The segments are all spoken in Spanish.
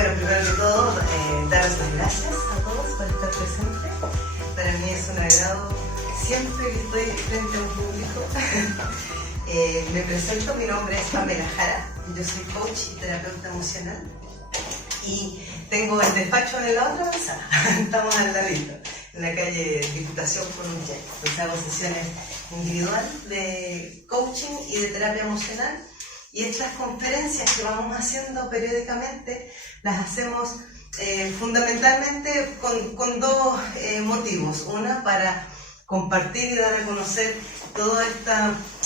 Bueno, primero que todo, daros las gracias a todos por estar presentes. Para mí es un agrado siempre que estoy frente a un público. Me presento, mi nombre es Pamela Jara, yo soy coach y terapeuta emocional y tengo el despacho de la otra mesa, estamos al ladito, en la calle Diputación con un Jack. Entonces hago sesiones individuales de coaching y de terapia emocional. Y estas conferencias que vamos haciendo periódicamente las hacemos fundamentalmente con dos motivos. Una, para compartir y dar a conocer todas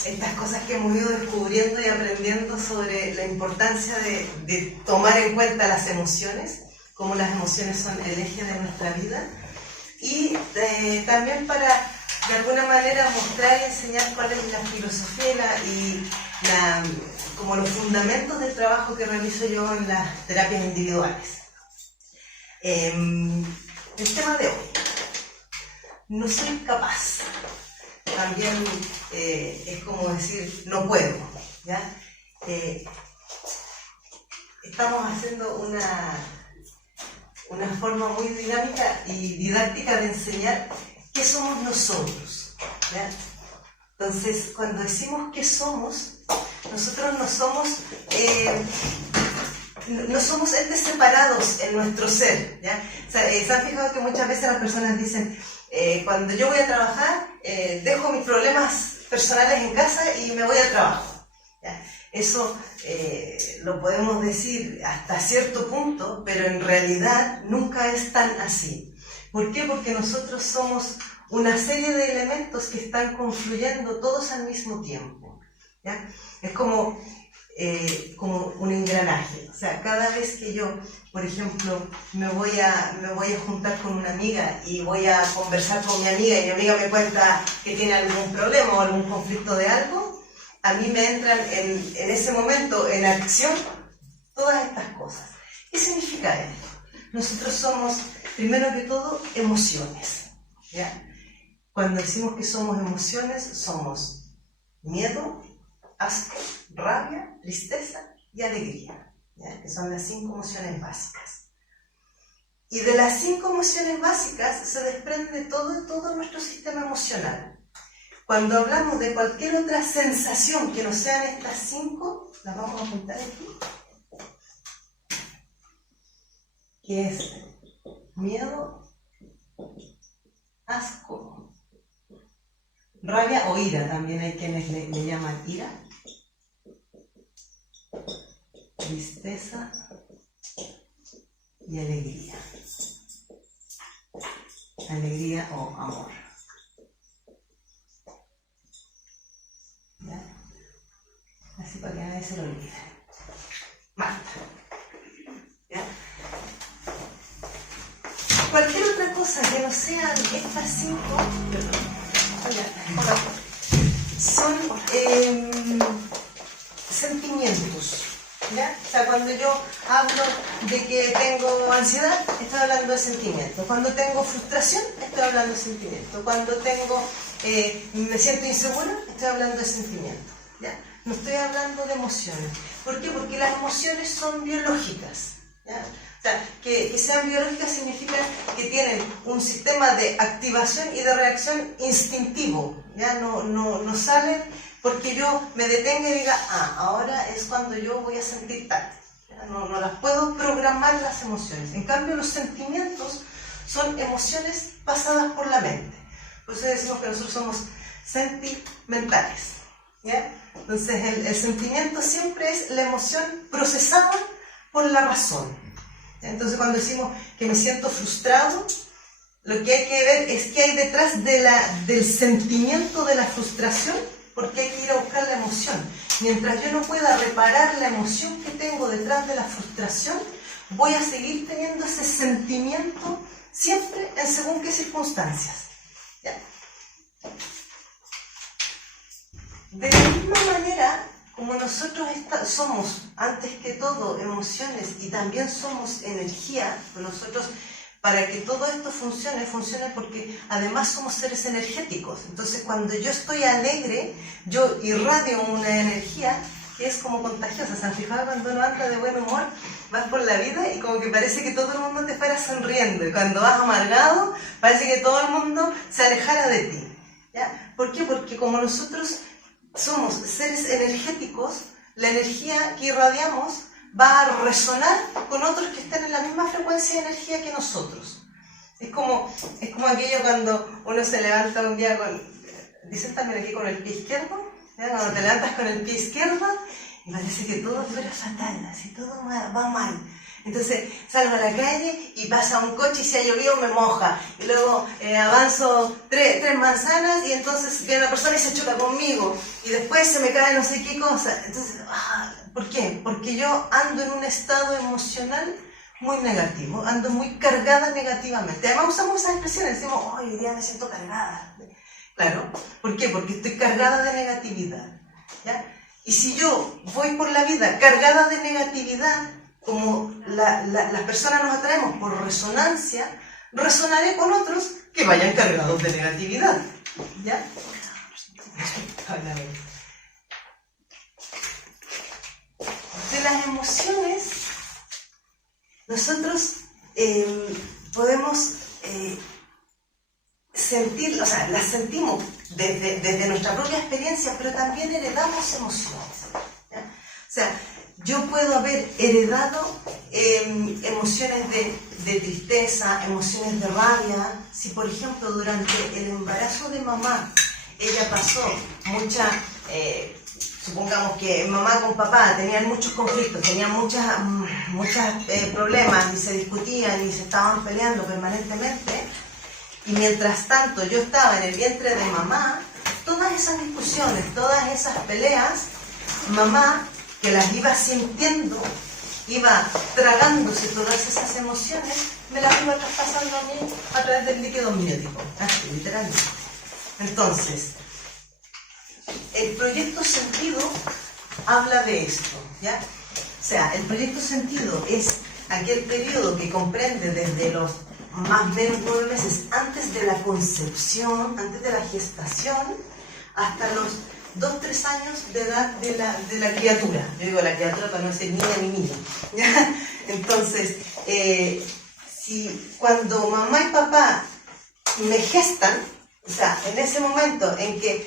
estas cosas que hemos ido descubriendo y aprendiendo sobre la importancia de tomar en cuenta las emociones, cómo las emociones son el eje de nuestra vida. Y también para, de alguna manera, mostrar y enseñar cuál es la filosofía y como los fundamentos del trabajo que realizo yo en las terapias individuales. El tema de hoy, no soy capaz, también es como decir no puedo, ¿ya? Estamos haciendo una forma muy dinámica y didáctica de enseñar qué somos nosotros, ¿ya? Entonces, cuando decimos qué somos, nosotros no somos entes separados en nuestro ser, ¿ya? O sea, ¿se han fijado que muchas veces las personas dicen, cuando yo voy a trabajar, dejo mis problemas personales en casa y me voy al trabajo, ¿ya? Eso lo podemos decir hasta cierto punto, pero en realidad nunca es tan así. ¿Por qué? Porque nosotros somos una serie de elementos que están confluyendo todos al mismo tiempo, ¿ya? Es como un engranaje. O sea, cada vez que yo, por ejemplo, me voy a juntar con una amiga y voy a conversar con mi amiga y mi amiga me cuenta que tiene algún problema o algún conflicto de algo, a mí me entran en ese momento en acción todas estas cosas. ¿Qué significa esto? Nosotros somos, primero que todo, emociones, ¿ya? Cuando decimos que somos emociones, somos miedo, asco, rabia, tristeza y alegría, ¿ya? Que son las 5 emociones básicas. Y de las 5 emociones básicas se desprende todo nuestro sistema emocional. Cuando hablamos de cualquier otra sensación que no sean estas 5, las vamos a apuntar aquí, que es miedo, asco, rabia o ira, también hay quienes le llaman ira, tristeza y alegría. Alegría o amor. ¿Ya? Así para que nadie se lo olvide. Marta. ¿Ya? Cualquier otra cosa que no sean estas 5, son sentimientos, ¿ya? O sea, cuando yo hablo de que tengo ansiedad, estoy hablando de sentimientos. Cuando tengo frustración, estoy hablando de sentimientos. Cuando me siento insegura, estoy hablando de sentimientos, ¿ya? No estoy hablando de emociones. ¿Por qué? Porque las emociones son biológicas, ¿ya? O sea, que sean biológicas significa que tienen un sistema de activación y de reacción instintivo, ¿ya? No salen porque yo me detenga y diga, ahora es cuando yo voy a sentir tal. No las puedo programar las emociones. En cambio, los sentimientos son emociones pasadas por la mente. Por eso decimos que nosotros somos sentimentales, ¿ya? Entonces, el sentimiento siempre es la emoción procesada por la razón. Entonces, cuando decimos que me siento frustrado, lo que hay que ver es qué hay detrás del sentimiento de la frustración, porque hay que ir a buscar la emoción. Mientras yo no pueda reparar la emoción que tengo detrás de la frustración, voy a seguir teniendo ese sentimiento siempre en según qué circunstancias, ¿ya? De la misma manera, como nosotros somos, antes que todo, emociones y también somos energía, nosotros, para que todo esto funcione porque además somos seres energéticos. Entonces, cuando yo estoy alegre, yo irradio una energía que que es como contagiosa. ¿Se han fijado cuando uno anda de buen humor, vas por la vida y como que parece que todo el mundo te fuera sonriendo? Y cuando vas amargado, parece que todo el mundo se alejara de ti, ¿ya? ¿Por qué? Porque como nosotros somos seres energéticos, la energía que irradiamos va a resonar con otros que estén en la misma frecuencia de energía que nosotros. Es como aquello cuando uno se levanta un día dicen también aquí con el pie izquierdo, ¿ya? Cuando te levantas con el pie izquierdo y parece que todo fuera fatal, así todo va mal. Entonces salgo a la calle y pasa un coche y si ha llovido me moja. Y luego avanzo tres manzanas y entonces viene una persona y se choca conmigo. Y después se me cae no sé qué cosa. Entonces, ¿por qué? Porque yo ando en un estado emocional muy negativo, ando muy cargada negativamente. Además usamos esas expresiones, decimos, hoy día me siento cargada. Claro, ¿por qué? Porque estoy cargada de negatividad, ¿ya? Y si yo voy por la vida cargada de negatividad, como las personas nos atraemos por resonancia, resonaré con otros que vayan cargados de negatividad, ¿ya? De las emociones, nosotros podemos sentir, o sea, las sentimos desde nuestra propia experiencia, pero también heredamos emociones, ¿ya? O sea, yo puedo haber heredado emociones de tristeza, emociones de rabia. Si, por ejemplo, durante el embarazo de mamá, ella pasó supongamos que mamá con papá tenían muchos conflictos, tenían muchos problemas y se discutían y se estaban peleando permanentemente, y mientras tanto yo estaba en el vientre de mamá, todas esas discusiones, todas esas peleas, mamá, que las iba sintiendo, iba tragándose todas esas emociones, me las iba traspasando a mí a través del líquido amniótico, así, literalmente. Entonces, el proyecto sentido habla de esto, ¿ya? O sea, el proyecto sentido es aquel periodo que comprende desde los más o menos 9 meses antes de la concepción, antes de la gestación, hasta los 2-3 años de edad de la criatura. Yo digo la criatura para no decir niña ni niño, ¿ya? Entonces, si cuando mamá y papá me gestan, o sea, en ese momento en que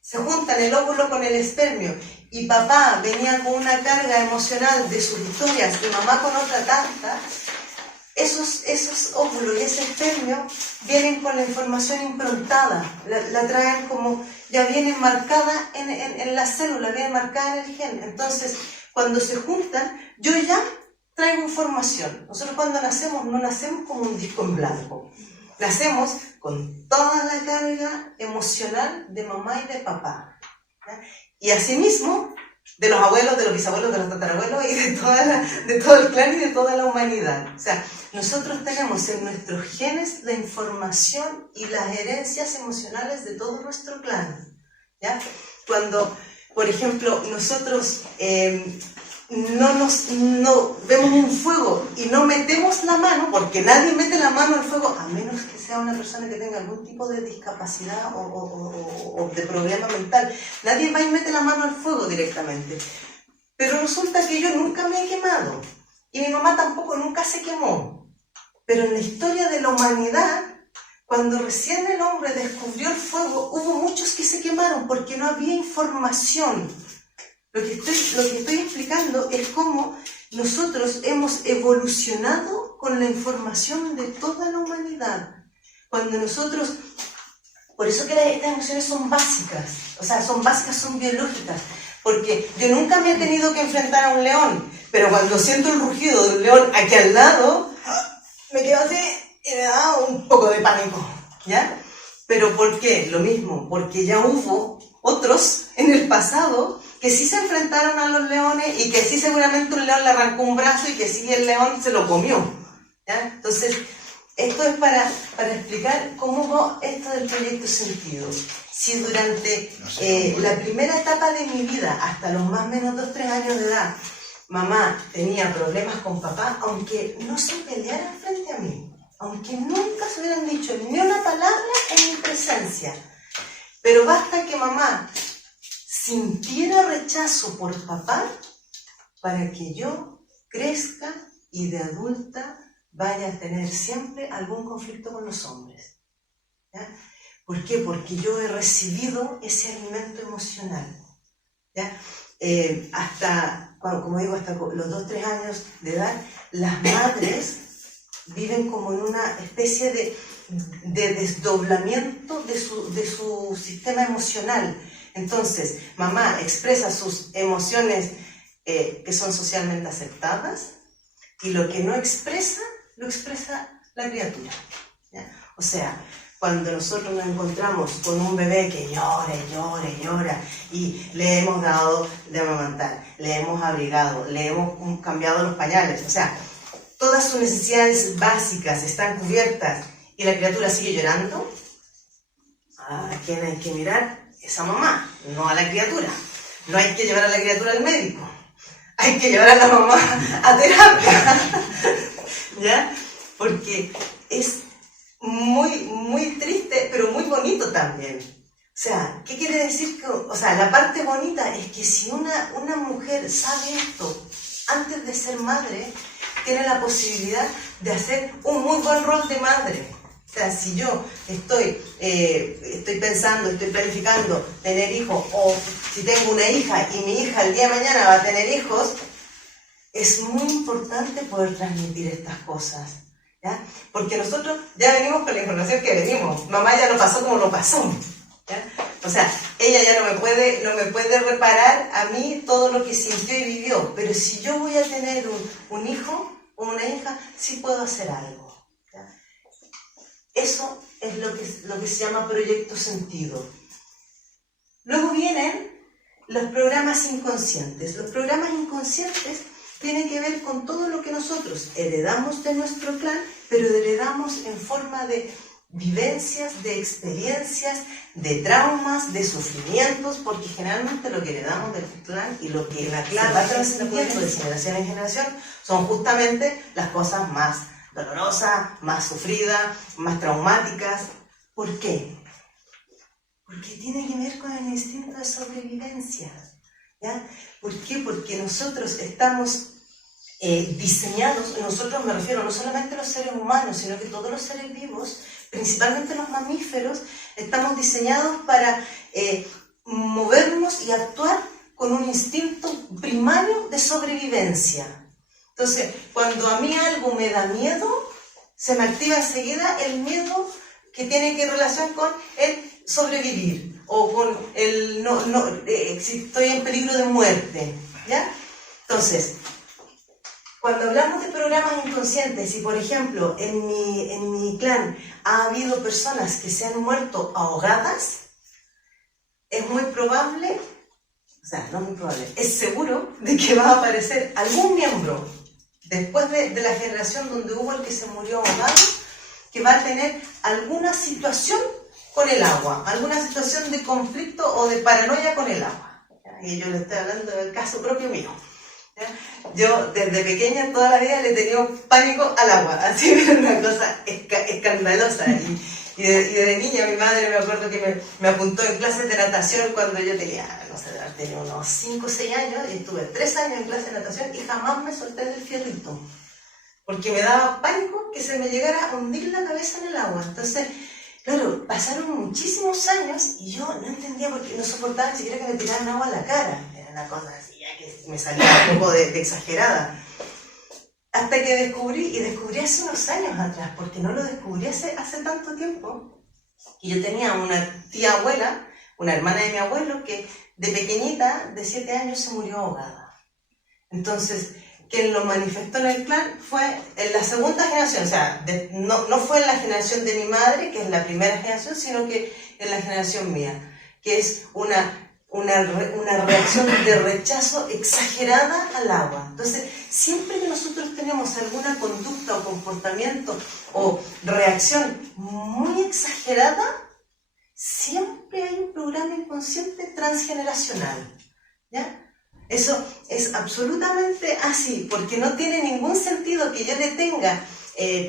se juntan el óvulo con el espermio y papá venía con una carga emocional de sus historias y mamá con otra tanta, esos óvulos y ese espermio vienen con la información improntada, la traen como, ya viene marcada en la célula, viene marcada en el gen. Entonces, cuando se juntan, yo ya traigo información. Nosotros cuando nacemos, no nacemos como un disco en blanco. Nacemos con toda la carga emocional de mamá y de papá, ¿ya? Y asimismo, de los abuelos, de los bisabuelos, de los tatarabuelos y de todo el clan y de toda la humanidad. O sea, nosotros tenemos en nuestros genes la información y las herencias emocionales de todo nuestro clan, ¿ya? Cuando, por ejemplo, nosotros no vemos un fuego y no metemos la mano, porque nadie mete la mano al fuego, a menos que sea una persona que tenga algún tipo de discapacidad o de problema mental. Nadie va y mete la mano al fuego directamente. Pero resulta que yo nunca me he quemado, y mi mamá tampoco nunca se quemó. Pero en la historia de la humanidad, cuando recién el hombre descubrió el fuego, hubo muchos que se quemaron porque no había información. Lo que estoy explicando es cómo nosotros hemos evolucionado con la información de toda la humanidad. Cuando nosotros, por eso que estas emociones son básicas, o sea, son básicas, son biológicas, porque yo nunca me he tenido que enfrentar a un león, pero cuando siento el rugido de un león aquí al lado, me quedo así y me da un poco de pánico, ¿ya? ¿Pero por qué? Lo mismo, porque ya hubo otros en el pasado que sí se enfrentaron a los leones y que sí seguramente un león le arrancó un brazo y que sí el león se lo comió, ¿ya? Entonces, esto es para explicar cómo va esto del proyecto sentido. Si durante la primera etapa de mi vida, hasta los más o menos 2-3 años de edad, mamá tenía problemas con papá, aunque no se pelearan frente a mí, aunque nunca se hubieran dicho ni una palabra en mi presencia, pero basta que mamá sintiera rechazo por papá para que yo crezca y de adulta vaya a tener siempre algún conflicto con los hombres. ¿Ya? ¿Por qué? Porque yo he recibido ese alimento emocional. ¿Ya? Hasta, como digo, hasta los 2-3 años de edad, las madres viven como en una especie de desdoblamiento de su sistema emocional. Entonces, mamá expresa sus emociones que son socialmente aceptadas, y lo que no expresa, lo expresa la criatura. ¿Ya? O sea, cuando nosotros nos encontramos con un bebé que llora y llora y llora, y le hemos dado de amamantar, le hemos abrigado, le hemos cambiado los pañales, o sea, todas sus necesidades básicas están cubiertas y la criatura sigue llorando, ¿a quién hay que mirar? Es a mamá, no a la criatura. No hay que llevar a la criatura al médico, hay que llevar a la mamá a terapia. ¿Ya? Porque es muy triste, pero muy bonito también. O sea, ¿qué quiere decir? O sea, la parte bonita es que si una mujer sabe esto antes de ser madre, tiene la posibilidad de hacer un muy buen rol de madre. O sea, si yo estoy pensando, estoy planificando tener hijos, o si tengo una hija y mi hija el día de mañana va a tener hijos, es muy importante poder transmitir estas cosas. ¿Ya? Porque nosotros ya venimos con la información que venimos. Mamá ya lo pasó como lo pasó. ¿Ya? O sea, ella ya no me puede reparar a mí todo lo que sintió y vivió. Pero si yo voy a tener un hijo o una hija, sí puedo hacer algo. ¿Ya? Eso es lo que se llama proyecto sentido. Luego vienen los programas inconscientes. Los programas inconscientes tienen que ver con todo lo que nosotros heredamos de nuestro clan, pero heredamos en forma de vivencias, de experiencias, de traumas, de sufrimientos, porque generalmente lo que heredamos del clan y lo que la clan va transmitiendo de generación en generación son justamente las cosas más dolorosas, más sufridas, más traumáticas. ¿Por qué? Porque tiene que ver con el instinto de sobrevivencia. ¿Ya? ¿Por qué? Porque nosotros estamos diseñados, nosotros me refiero no solamente a los seres humanos, sino que todos los seres vivos, principalmente los mamíferos, estamos diseñados para movernos y actuar con un instinto primario de sobrevivencia. Entonces, cuando a mí algo me da miedo, se me activa enseguida el miedo que tiene que relación con el sobrevivir, o con el si estoy en peligro de muerte. ¿Ya? Entonces, cuando hablamos de programas inconscientes, y por ejemplo, en mi clan ha habido personas que se han muerto ahogadas, es muy probable, o sea, no muy probable, es seguro de que va a aparecer algún miembro después de la generación donde hubo el que se murió ahogado, que va a tener alguna situación con el agua, alguna situación de conflicto o de paranoia con el agua. Y yo le estoy hablando del caso propio mío. ¿Ya? Yo desde pequeña toda la vida le he tenido pánico al agua, así era una cosa escandalosa. Y de niña mi madre me acuerdo que me apuntó en clases de natación cuando yo tenía, no sé, tenía unos 5 o 6 años, y estuve 3 años en clase de natación y jamás me solté del fierrito, porque me daba pánico que se me llegara a hundir la cabeza en el agua. Entonces, claro, pasaron muchísimos años y yo no entendía por qué no soportaba ni siquiera que me tiraran agua a la cara. Era una cosa así, ya que me salía un poco de exagerada. Hasta que descubrí hace unos años atrás, porque no lo descubrí hace tanto tiempo, que yo tenía una tía abuela, una hermana de mi abuelo, que de pequeñita, de 7 años, se murió ahogada. Entonces, quien lo manifestó en el clan fue en la segunda generación, o sea, no fue en la generación de mi madre, que es la primera generación, sino que en la generación mía, que es una reacción de rechazo exagerada al agua. Entonces, siempre que nosotros tenemos alguna conducta o comportamiento o reacción muy exagerada, siempre hay un programa inconsciente transgeneracional. ¿Ya? Eso es absolutamente así, porque no tiene ningún sentido que yo le tenga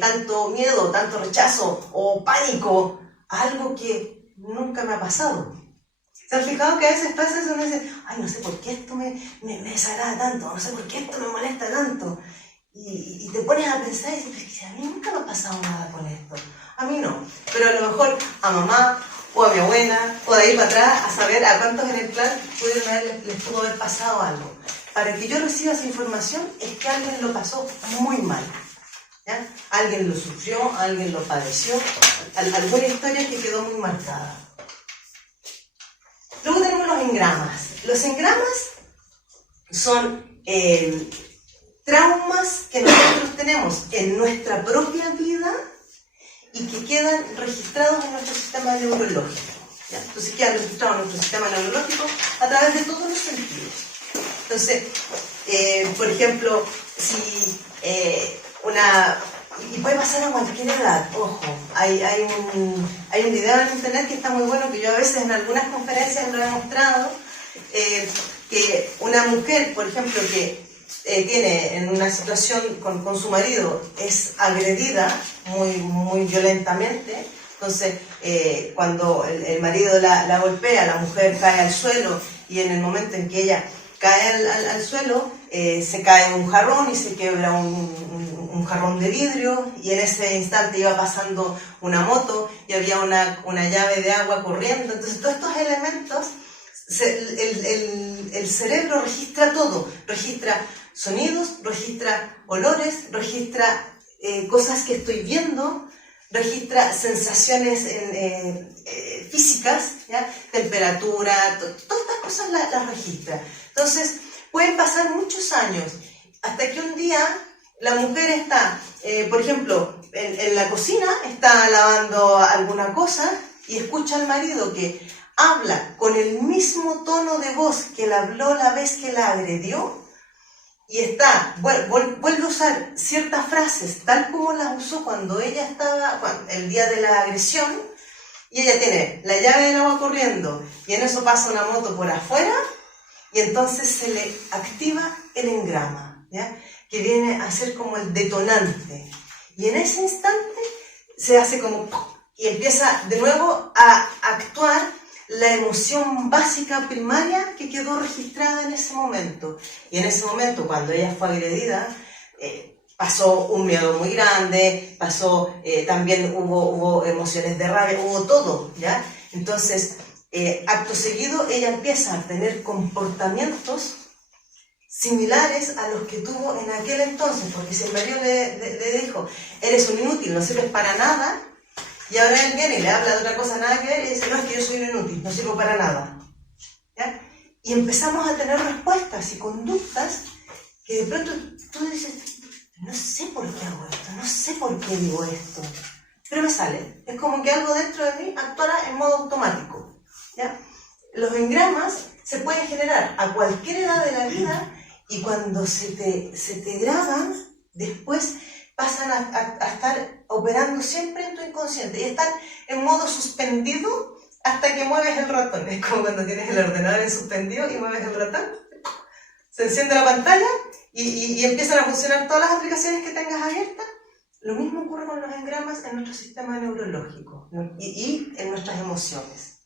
tanto miedo, tanto rechazo o pánico a algo que nunca me ha pasado. O ¿Se han fijado que a veces pasa eso? Uno dice, ay, no sé por qué esto me desagrada tanto, no sé por qué esto me molesta tanto. Y te pones a pensar y dices, a mí nunca me ha pasado nada con esto. A mí no. Pero a lo mejor a mamá o a mi abuela, o de ahí para atrás, a saber a cuántos en el clan les pudo haber pasado algo. Para que yo reciba esa información es que alguien lo pasó muy mal. ¿Ya? Alguien lo sufrió, alguien lo padeció, alguna historia que quedó muy marcada. Luego tenemos los engramas. Los engramas son traumas que nosotros tenemos en nuestra propia vida y que quedan registrados en nuestro sistema neurológico. ¿Ya? Entonces quedan registrados en nuestro sistema neurológico a través de todos los sentidos. Entonces, por ejemplo, si y puede pasar a cualquier edad, ojo, hay un video en internet que está muy bueno, que yo a veces en algunas conferencias lo he mostrado, que una mujer, por ejemplo, que tiene en una situación con su marido, es agredida muy violentamente, entonces cuando el marido la golpea, la mujer cae al suelo, y en el momento en que ella cae al suelo, se cae un jarrón y se quiebra un jarrón de vidrio, y en ese instante iba pasando una moto y había una llave de agua corriendo. Entonces todos estos elementos, el cerebro registra todo, registra sonidos, registra olores, registra cosas que estoy viendo, registra sensaciones físicas, ¿ya? Temperatura, todas estas cosas las registra. Entonces, pueden pasar muchos años hasta que un día la mujer está, por ejemplo, en la cocina, está lavando alguna cosa y escucha al marido que habla con el mismo tono de voz que le habló la vez que la agredió, y vuelve a usar ciertas frases tal como las usó cuando ella estaba, el día de la agresión, y ella tiene la llave del agua corriendo y en eso pasa una moto por afuera, y entonces se le activa el engrama, ¿ya? Que viene a ser como el detonante, y en ese instante se hace como y empieza de nuevo a actuar la emoción básica primaria que quedó registrada en ese momento. Y en ese momento, cuando ella fue agredida, pasó un miedo muy grande, también hubo emociones de rabia, hubo todo, ¿ya? Entonces, acto seguido, ella empieza a tener comportamientos similares a los que tuvo en aquel entonces, porque si el marido le dijo, eres un inútil, no sirves para nada, y ahora él viene y le habla de otra cosa nada que ver y dice, no, es que yo soy un inútil, no sirvo para nada. ¿Ya? Y empezamos a tener respuestas y conductas que de pronto tú dices, no sé por qué hago esto, no sé por qué digo esto, pero me sale. Es como que algo dentro de mí actuara en modo automático. ¿Ya? Los engramas se pueden generar a cualquier edad de la vida, y cuando se te graban, después pasan a estar operando siempre en tu inconsciente y están en modo suspendido hasta que mueves el ratón. Es como cuando tienes el ordenador en suspendido y mueves el ratón, se enciende la pantalla y empiezan a funcionar todas las aplicaciones que tengas abiertas. Lo mismo ocurre con los engramas en nuestro sistema neurológico, ¿no? y en nuestras emociones.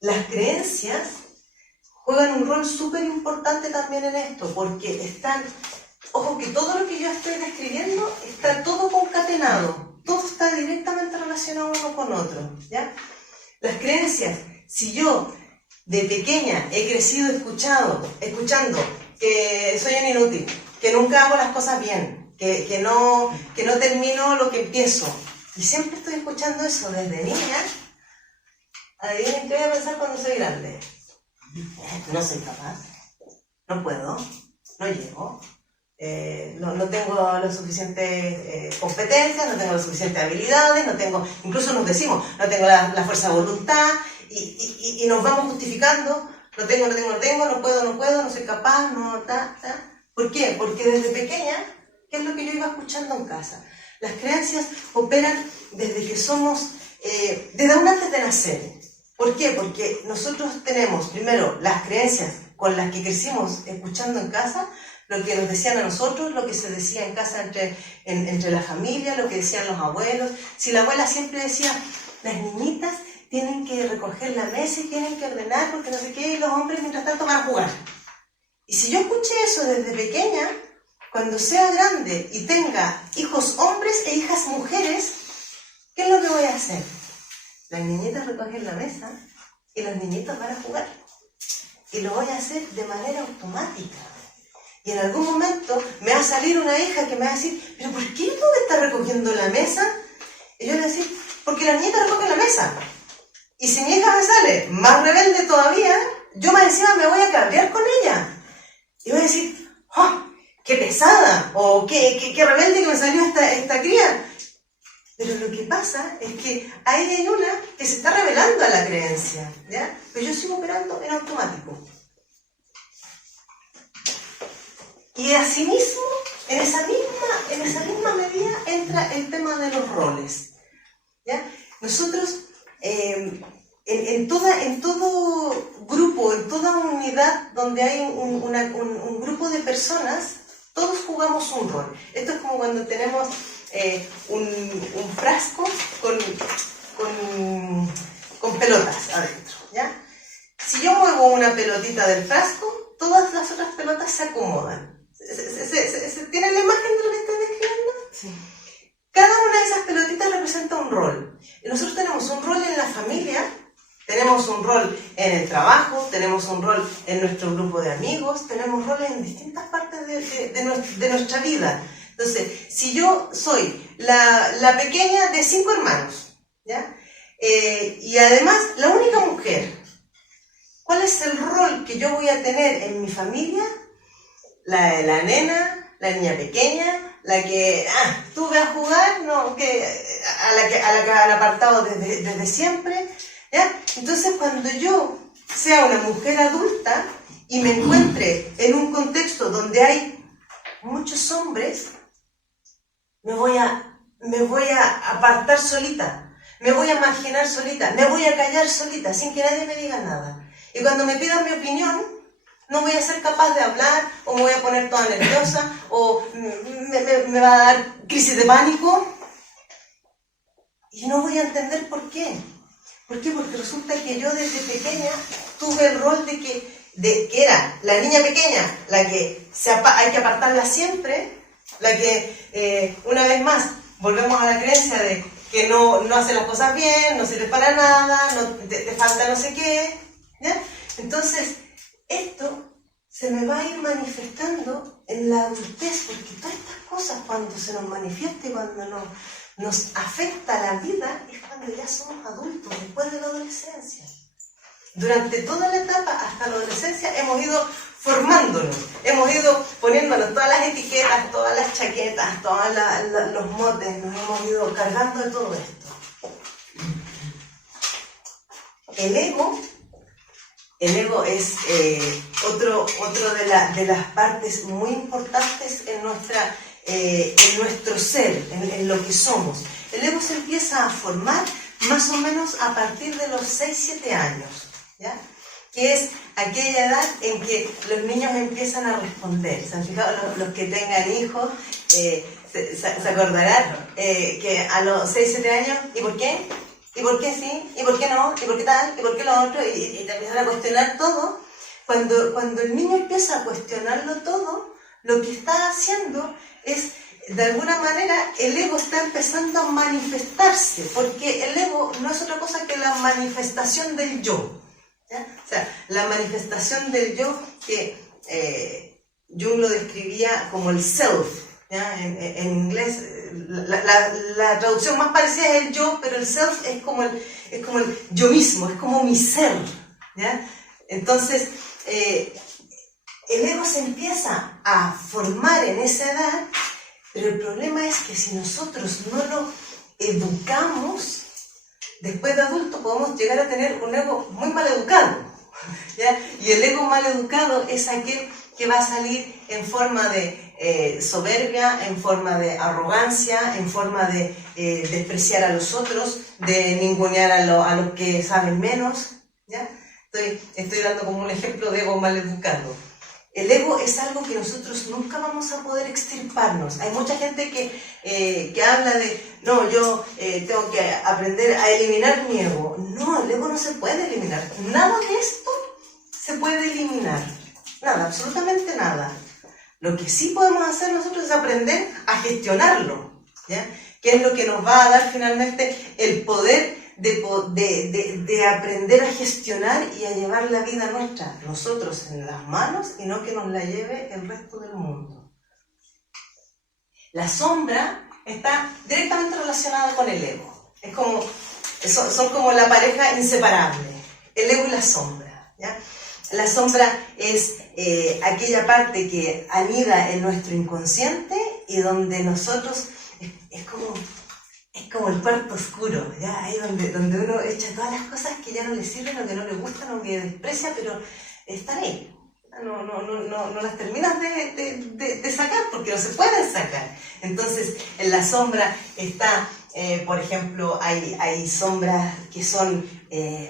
Las creencias juegan un rol súper importante también en esto, porque están, ojo que todo lo que yo estoy describiendo está todo concatenado, todo está directamente relacionado uno con otro, ¿ya? Las creencias, si yo de pequeña he crecido escuchando que soy un inútil, que nunca hago las cosas bien, que no termino lo que empiezo, y siempre estoy escuchando eso desde niña, adivinen qué voy a pensar cuando soy grande. No soy capaz, no puedo, no llego, no tengo las suficientes competencias, no tengo las suficientes habilidades, incluso nos decimos, no tengo la fuerza de voluntad, y nos vamos justificando, no puedo, no soy capaz, ¿Por qué? Porque desde pequeña, ¿qué es lo que yo iba escuchando en casa? Las creencias operan desde que somos, desde aún antes de nacer. ¿Por qué? Porque nosotros tenemos, primero, las creencias con las que crecimos escuchando en casa, lo que nos decían a nosotros, lo que se decía en casa entre la familia, lo que decían los abuelos. Si la abuela siempre decía, las niñitas tienen que recoger la mesa y tienen que ordenar porque no sé qué, y los hombres mientras tanto van a jugar. Y si yo escuché eso desde pequeña, cuando sea grande y tenga hijos hombres e hijas mujeres, ¿qué es lo que voy a hacer? Las niñitas recogen la mesa y los niñitos van a jugar. Y lo voy a hacer de manera automática. Y en algún momento me va a salir una hija que me va a decir, ¿pero por qué tú me estás recogiendo la mesa? Y yo le voy a decir, porque la niñita recoge la mesa. Y si mi hija me sale más rebelde todavía, yo más encima me voy a cabrear con ella. Y voy a decir, ¡oh, qué pesada! O qué rebelde que me salió esta cría. Pero lo que pasa es que ahí hay una que se está rebelando a la creencia, ¿ya? Pero yo sigo operando en automático. Y asimismo, en esa misma medida entra el tema de los roles, ¿ya? Nosotros, en todo grupo, en toda unidad donde hay un grupo de personas, todos jugamos un rol. Esto es como cuando tenemos un frasco con pelotas adentro, ¿ya? Si yo muevo una pelotita del frasco, todas las otras pelotas se acomodan. ¿Tienen la imagen de lo que estoy describiendo? Sí. Cada una de esas pelotitas representa un rol. Y nosotros tenemos un rol en la familia, tenemos un rol en el trabajo, tenemos un rol en nuestro grupo de amigos, tenemos roles en distintas partes de nuestra vida. Entonces, si yo soy la pequeña de 5 hermanos, ¿ya? Y además la única mujer, ¿cuál es el rol que yo voy a tener en mi familia? La nena, la niña pequeña, la que tú vas a jugar, no, a la que han apartado desde siempre, ¿ya? Entonces, cuando yo sea una mujer adulta y me encuentre en un contexto donde hay muchos hombres, me voy a apartar solita, me voy a marginar solita, me voy a callar solita, sin que nadie me diga nada. Y cuando me pidan mi opinión, no voy a ser capaz de hablar, o me voy a poner toda nerviosa, o me va a dar crisis de pánico, y no voy a entender por qué. ¿Por qué? Porque resulta que yo desde pequeña tuve el rol de que era la niña pequeña, la que hay que apartarla siempre, la que, una vez más, volvemos a la creencia de que no hace las cosas bien, no sirve para nada, te falta no sé qué, ¿ya? Entonces, esto se me va a ir manifestando en la adultez, porque todas estas cosas cuando se nos manifiesta y cuando nos afecta la vida es cuando ya somos adultos, después de la adolescencia. Durante toda la etapa hasta la adolescencia hemos ido formándonos, hemos ido poniéndonos todas las etiquetas, todas las chaquetas, todos los motes, nos hemos ido cargando de todo esto. El ego es otro de las partes muy importantes en nuestro ser, en lo que somos. El ego se empieza a formar más o menos a partir de los 6-7 años, ¿ya? Que es aquella edad en que los niños empiezan a responder. ¿Se han fijado? Los que tengan hijos se acordarán que a los 6-7 años, ¿y por qué? ¿Y por qué sí? ¿Y por qué no? ¿Y por qué tal? ¿Y por qué lo otro? Y te empiezan a cuestionar todo. Cuando el niño empieza a cuestionarlo todo, lo que está haciendo es, de alguna manera, el ego está empezando a manifestarse, porque el ego no es otra cosa que la manifestación del yo, ¿ya? O sea, la manifestación del yo que Jung lo describía como el self, ¿ya? En inglés, la traducción más parecida es el yo, pero el self es como el yo mismo, es como mi ser, ¿ya? Entonces, el ego se empieza a formar en esa edad, pero el problema es que si nosotros no lo educamos, después de adulto podemos llegar a tener un ego muy mal educado, ¿ya? Y el ego mal educado es aquel que va a salir en forma de soberbia, en forma de arrogancia, en forma de despreciar a los otros, de ningunear a los que saben menos, ¿ya? Estoy dando como un ejemplo de ego mal educado. El ego es algo que nosotros nunca vamos a poder extirparnos. Hay mucha gente que habla de, no, yo tengo que aprender a eliminar mi ego. No, el ego no se puede eliminar. Nada de esto se puede eliminar. Nada, absolutamente nada. Lo que sí podemos hacer nosotros es aprender a gestionarlo, ¿ya? Que es lo que nos va a dar finalmente el poder de aprender a gestionar y a llevar la vida nuestra, nosotros en las manos, y no que nos la lleve el resto del mundo. La sombra está directamente relacionada con el ego. Es como, son como la pareja inseparable, el ego y la sombra, ¿ya? La sombra es aquella parte que anida en nuestro inconsciente y donde nosotros, es como el cuarto oscuro, ¿ya? Ahí donde uno echa todas las cosas que ya no le sirven, o que no le gustan, o que desprecia, pero están ahí. No las terminas de sacar, porque no se pueden sacar. Entonces, en la sombra está, por ejemplo, hay sombras que son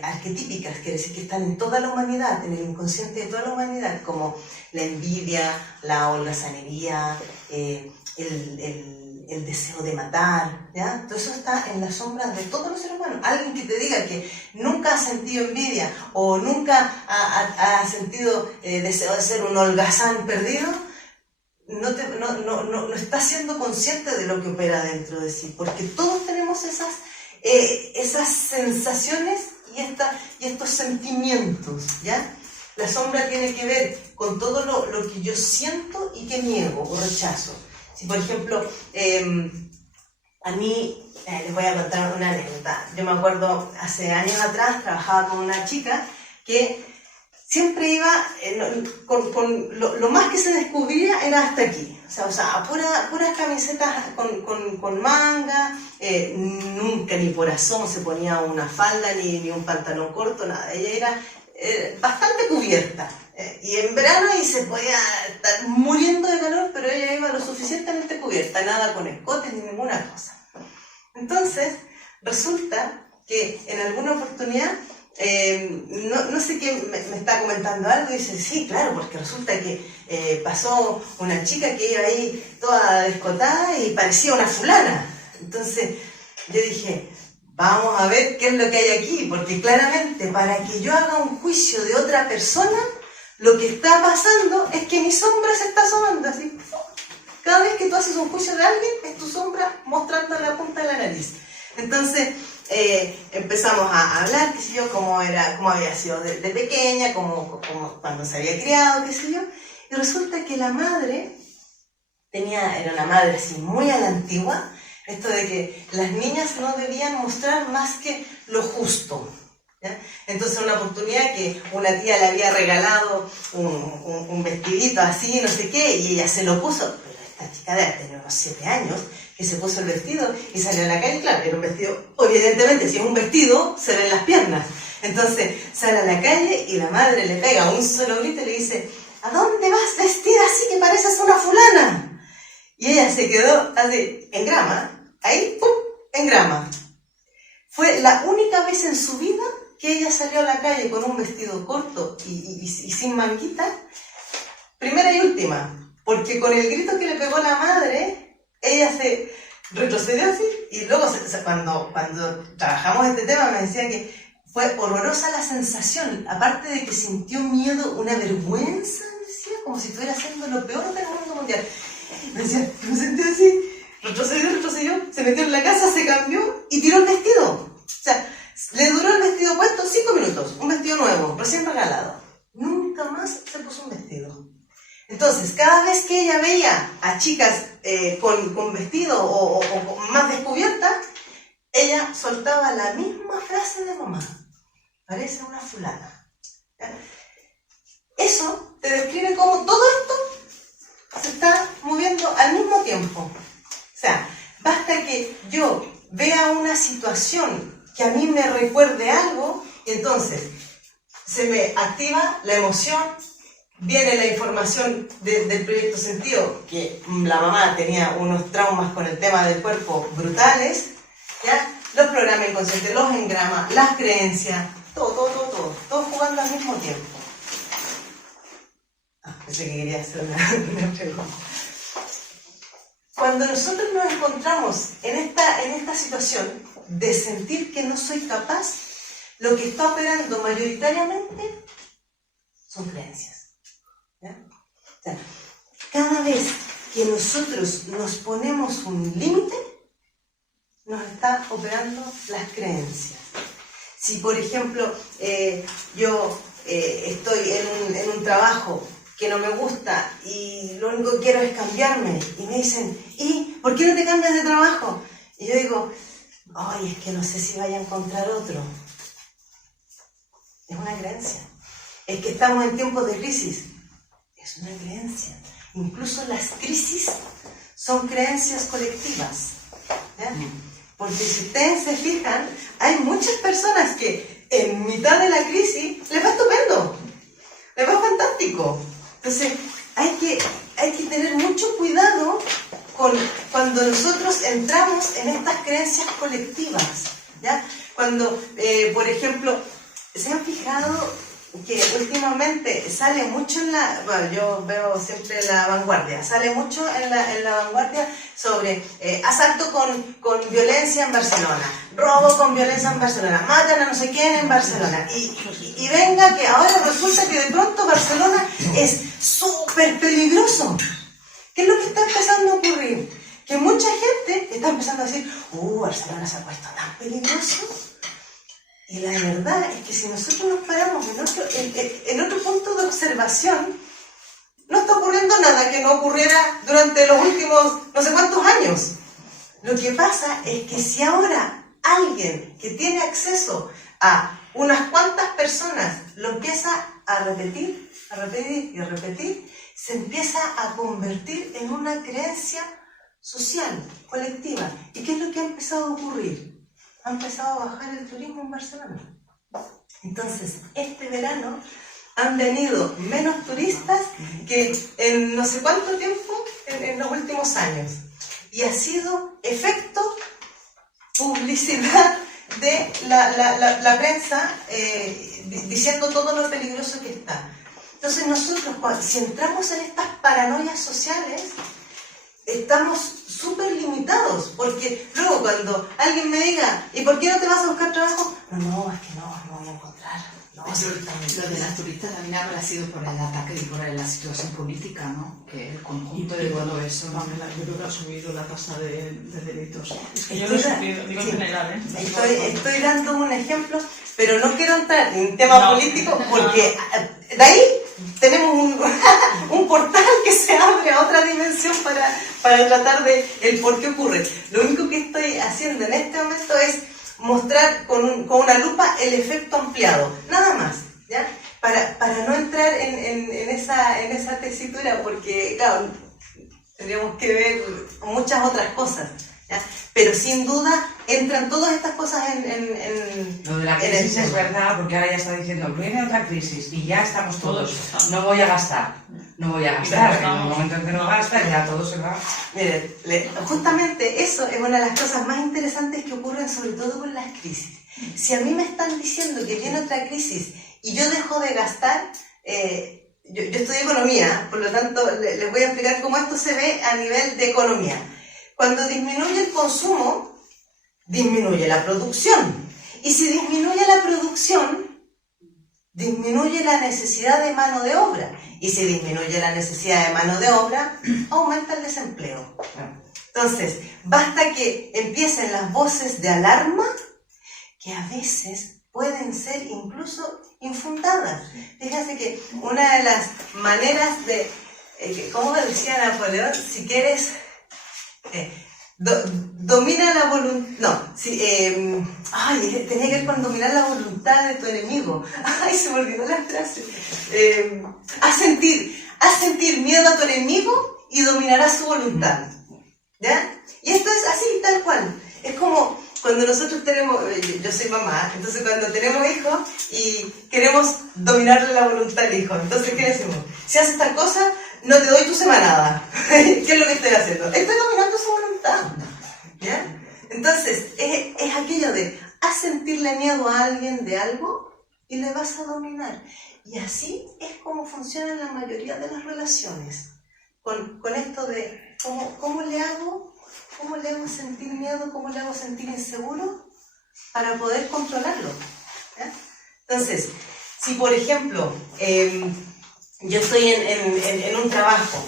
arquetípicas, quiere decir que están en toda la humanidad, en el inconsciente de toda la humanidad, como la envidia, la holgazanería, el deseo de matar, ¿ya? Todo eso está en las sombras de todos los seres humanos. Alguien que te diga que nunca ha sentido envidia o nunca ha sentido deseo de ser un holgazán perdido, no está siendo consciente de lo que opera dentro de sí, porque todos tenemos esas sensaciones y estos sentimientos, ¿ya? La sombra tiene que ver con todo lo que yo siento y que niego o rechazo. Si, por ejemplo, a mí, les voy a contar una anécdota. Yo me acuerdo, hace años atrás, trabajaba con una chica que siempre iba, lo más que se descubría era hasta aquí. O sea, usaba puras camisetas con manga, nunca ni por asomo se ponía una falda ni un pantalón corto, nada. Ella era bastante cubierta. Y en verano y se podía estar muriendo de calor, pero ella iba lo suficientemente cubierta, nada con escotes ni ninguna cosa. Entonces, resulta que en alguna oportunidad, no sé quién me está comentando algo, y dice, sí, claro, porque resulta que pasó una chica que iba ahí toda descotada y parecía una fulana. Entonces, yo dije, vamos a ver qué es lo que hay aquí, porque claramente para que yo haga un juicio de otra persona, lo que está pasando es que mi sombra se está asomando así. Cada vez que tú haces un juicio de alguien, es tu sombra mostrando la punta de la nariz. Entonces, empezamos a hablar, qué sé yo, cómo había sido de pequeña, cómo cuando se había criado, qué sé yo. Y resulta que la madre era una madre así muy a la antigua, esto de que las niñas no debían mostrar más que lo justo, ¿ya? Entonces, una oportunidad que una tía le había regalado un vestidito así, no sé qué, y ella se lo puso, pero esta chica debe tener unos 7 años, que se puso el vestido y salió a la calle. Claro, era un vestido, evidentemente, si es un vestido, se ven las piernas. Entonces, sale a la calle y la madre le pega un solo grito y le dice, ¿a dónde vas vestida así que pareces una fulana? Y ella se quedó así, en grama, ahí, ¡pum!, en grama. Fue la única vez en su vida que ella salió a la calle con un vestido corto y sin manguita, primera y última, porque con el grito que le pegó la madre, ella se retrocedió así, y luego cuando trabajamos este tema me decía que fue horrorosa la sensación, aparte de que sintió miedo, una vergüenza, decía, como si estuviera haciendo lo peor del mundo mundial. Me decía, me sentí así, retrocedió, se metió en la casa, se cambió y tiró el vestido. O sea, le duró el vestido puesto 5 minutos, un vestido nuevo, recién regalado. Nunca más se puso un vestido. Entonces, cada vez que ella veía a chicas con vestido o más descubiertas, ella soltaba la misma frase de mamá. Parece una fulana. ¿Ya? Eso te describe cómo todo esto se está moviendo al mismo tiempo. O sea, basta que yo vea una situación que a mí me recuerde algo, y entonces se me activa la emoción, viene la información del proyecto sentido, que la mamá tenía unos traumas con el tema del cuerpo brutales, ¿ya? Los programas inconscientes, los engramas, las creencias, todo jugando al mismo tiempo. Pensé que quería hacer una pregunta. Cuando nosotros nos encontramos en esta situación de sentir que no soy capaz, lo que está operando mayoritariamente son creencias. ¿Ya? O sea, cada vez que nosotros nos ponemos un límite, nos está operando las creencias. Si, por ejemplo, yo estoy en un trabajo que no me gusta y lo único que quiero es cambiarme, y me dicen, ¿y por qué no te cambias de trabajo? Y yo digo, ay, es que no sé si vaya a encontrar otro. Es una creencia. Es que estamos en tiempos de crisis. Es una creencia. Incluso las crisis son creencias colectivas. ¿Ya? Porque si ustedes se fijan, hay muchas personas que en mitad de la crisis les va estupendo, les va fantástico. Entonces, hay que tener mucho cuidado cuando nosotros entramos en estas creencias colectivas. ¿Ya? Cuando, por ejemplo, ¿se han fijado que últimamente sale mucho bueno, yo veo siempre La Vanguardia, sale mucho en la Vanguardia sobre asalto con violencia en Barcelona, robo con violencia en Barcelona, matan a no sé quién en Barcelona, y venga que ahora resulta que de pronto Barcelona es súper peligroso? ¿Qué es lo que está empezando a ocurrir? Que mucha gente está empezando a decir, Barcelona se ha puesto tan peligroso. Y la verdad es que si nosotros nos paramos en otro punto de observación, no está ocurriendo nada que no ocurriera durante los últimos no sé cuántos años. Lo que pasa es que si ahora alguien que tiene acceso a unas cuantas personas lo empieza a repetir y a repetir, se empieza a convertir en una creencia social, colectiva. ¿Y qué es lo que ha empezado a ocurrir? Ha empezado a bajar el turismo en Barcelona. Entonces, este verano han venido menos turistas que en no sé cuánto tiempo en los últimos años. Y ha sido efecto publicidad de la prensa diciendo todo lo peligroso que está. Entonces nosotros, si entramos en estas paranoias sociales, estamos súper limitados, porque luego cuando alguien me diga, ¿y por qué no te vas a buscar trabajo? No, es que no voy a encontrar. No, lo de las turistas también habrá sido por el ataque y por la situación política, ¿no? Que el conjunto de todo eso. Pamela, yo creo que ha subido la tasa de delitos. Es que yo lo he sufrido, digo en general, Estoy dando un ejemplo, pero no quiero entrar en tema político, porque de ahí tenemos un portal que se abre a otra dimensión para tratar de el por qué ocurre. Lo único que estoy haciendo en este momento es mostrar con una lupa el efecto ampliado, nada más, ¿ya? Para no entrar en esa tesitura, porque, claro, tendríamos que ver muchas otras cosas, ¿ya? Pero sin duda entran todas estas cosas en lo de la crisis es verdad, porque ahora ya está diciendo, viene otra crisis y ya estamos todos, no voy a gastar, en el momento en que no gastas ya todo se va. Miren, justamente eso es una de las cosas más interesantes que ocurren sobre todo con las crisis. Si a mí me están diciendo que viene otra crisis y yo dejo de gastar, yo estudié economía, por lo tanto les voy a explicar cómo esto se ve a nivel de economía. Cuando disminuye el consumo, disminuye la producción. Y si disminuye la producción, disminuye la necesidad de mano de obra. Y si disminuye la necesidad de mano de obra, aumenta el desempleo. Entonces, basta que empiecen las voces de alarma, que a veces pueden ser incluso infundadas. Fíjense que una de las maneras de, ¿cómo decía Napoleón? Si quieres... domina la voluntad. No, tenía que ver con dominar la voluntad de tu enemigo. Ay, se me olvidó la frase. Haz sentir miedo a tu enemigo y dominarás su voluntad. ¿Ya? Y esto es así, tal cual. Es como cuando nosotros tenemos, yo soy mamá, entonces cuando tenemos hijos y queremos dominarle la voluntad al hijo, entonces ¿qué decimos? Si haces tal cosa, no te doy tu semanada. ¿Qué es lo que estoy haciendo? Estoy dominando su voluntad. ¿Ya? Entonces, es aquello de, ¿haz sentirle miedo a alguien de algo? y le vas a dominar. Y así es como funcionan la mayoría de las relaciones. Con esto de ¿cómo le hago sentir miedo, cómo le hago sentir inseguro para poder controlarlo? ¿Ya? Entonces, si por ejemplo yo estoy en un trabajo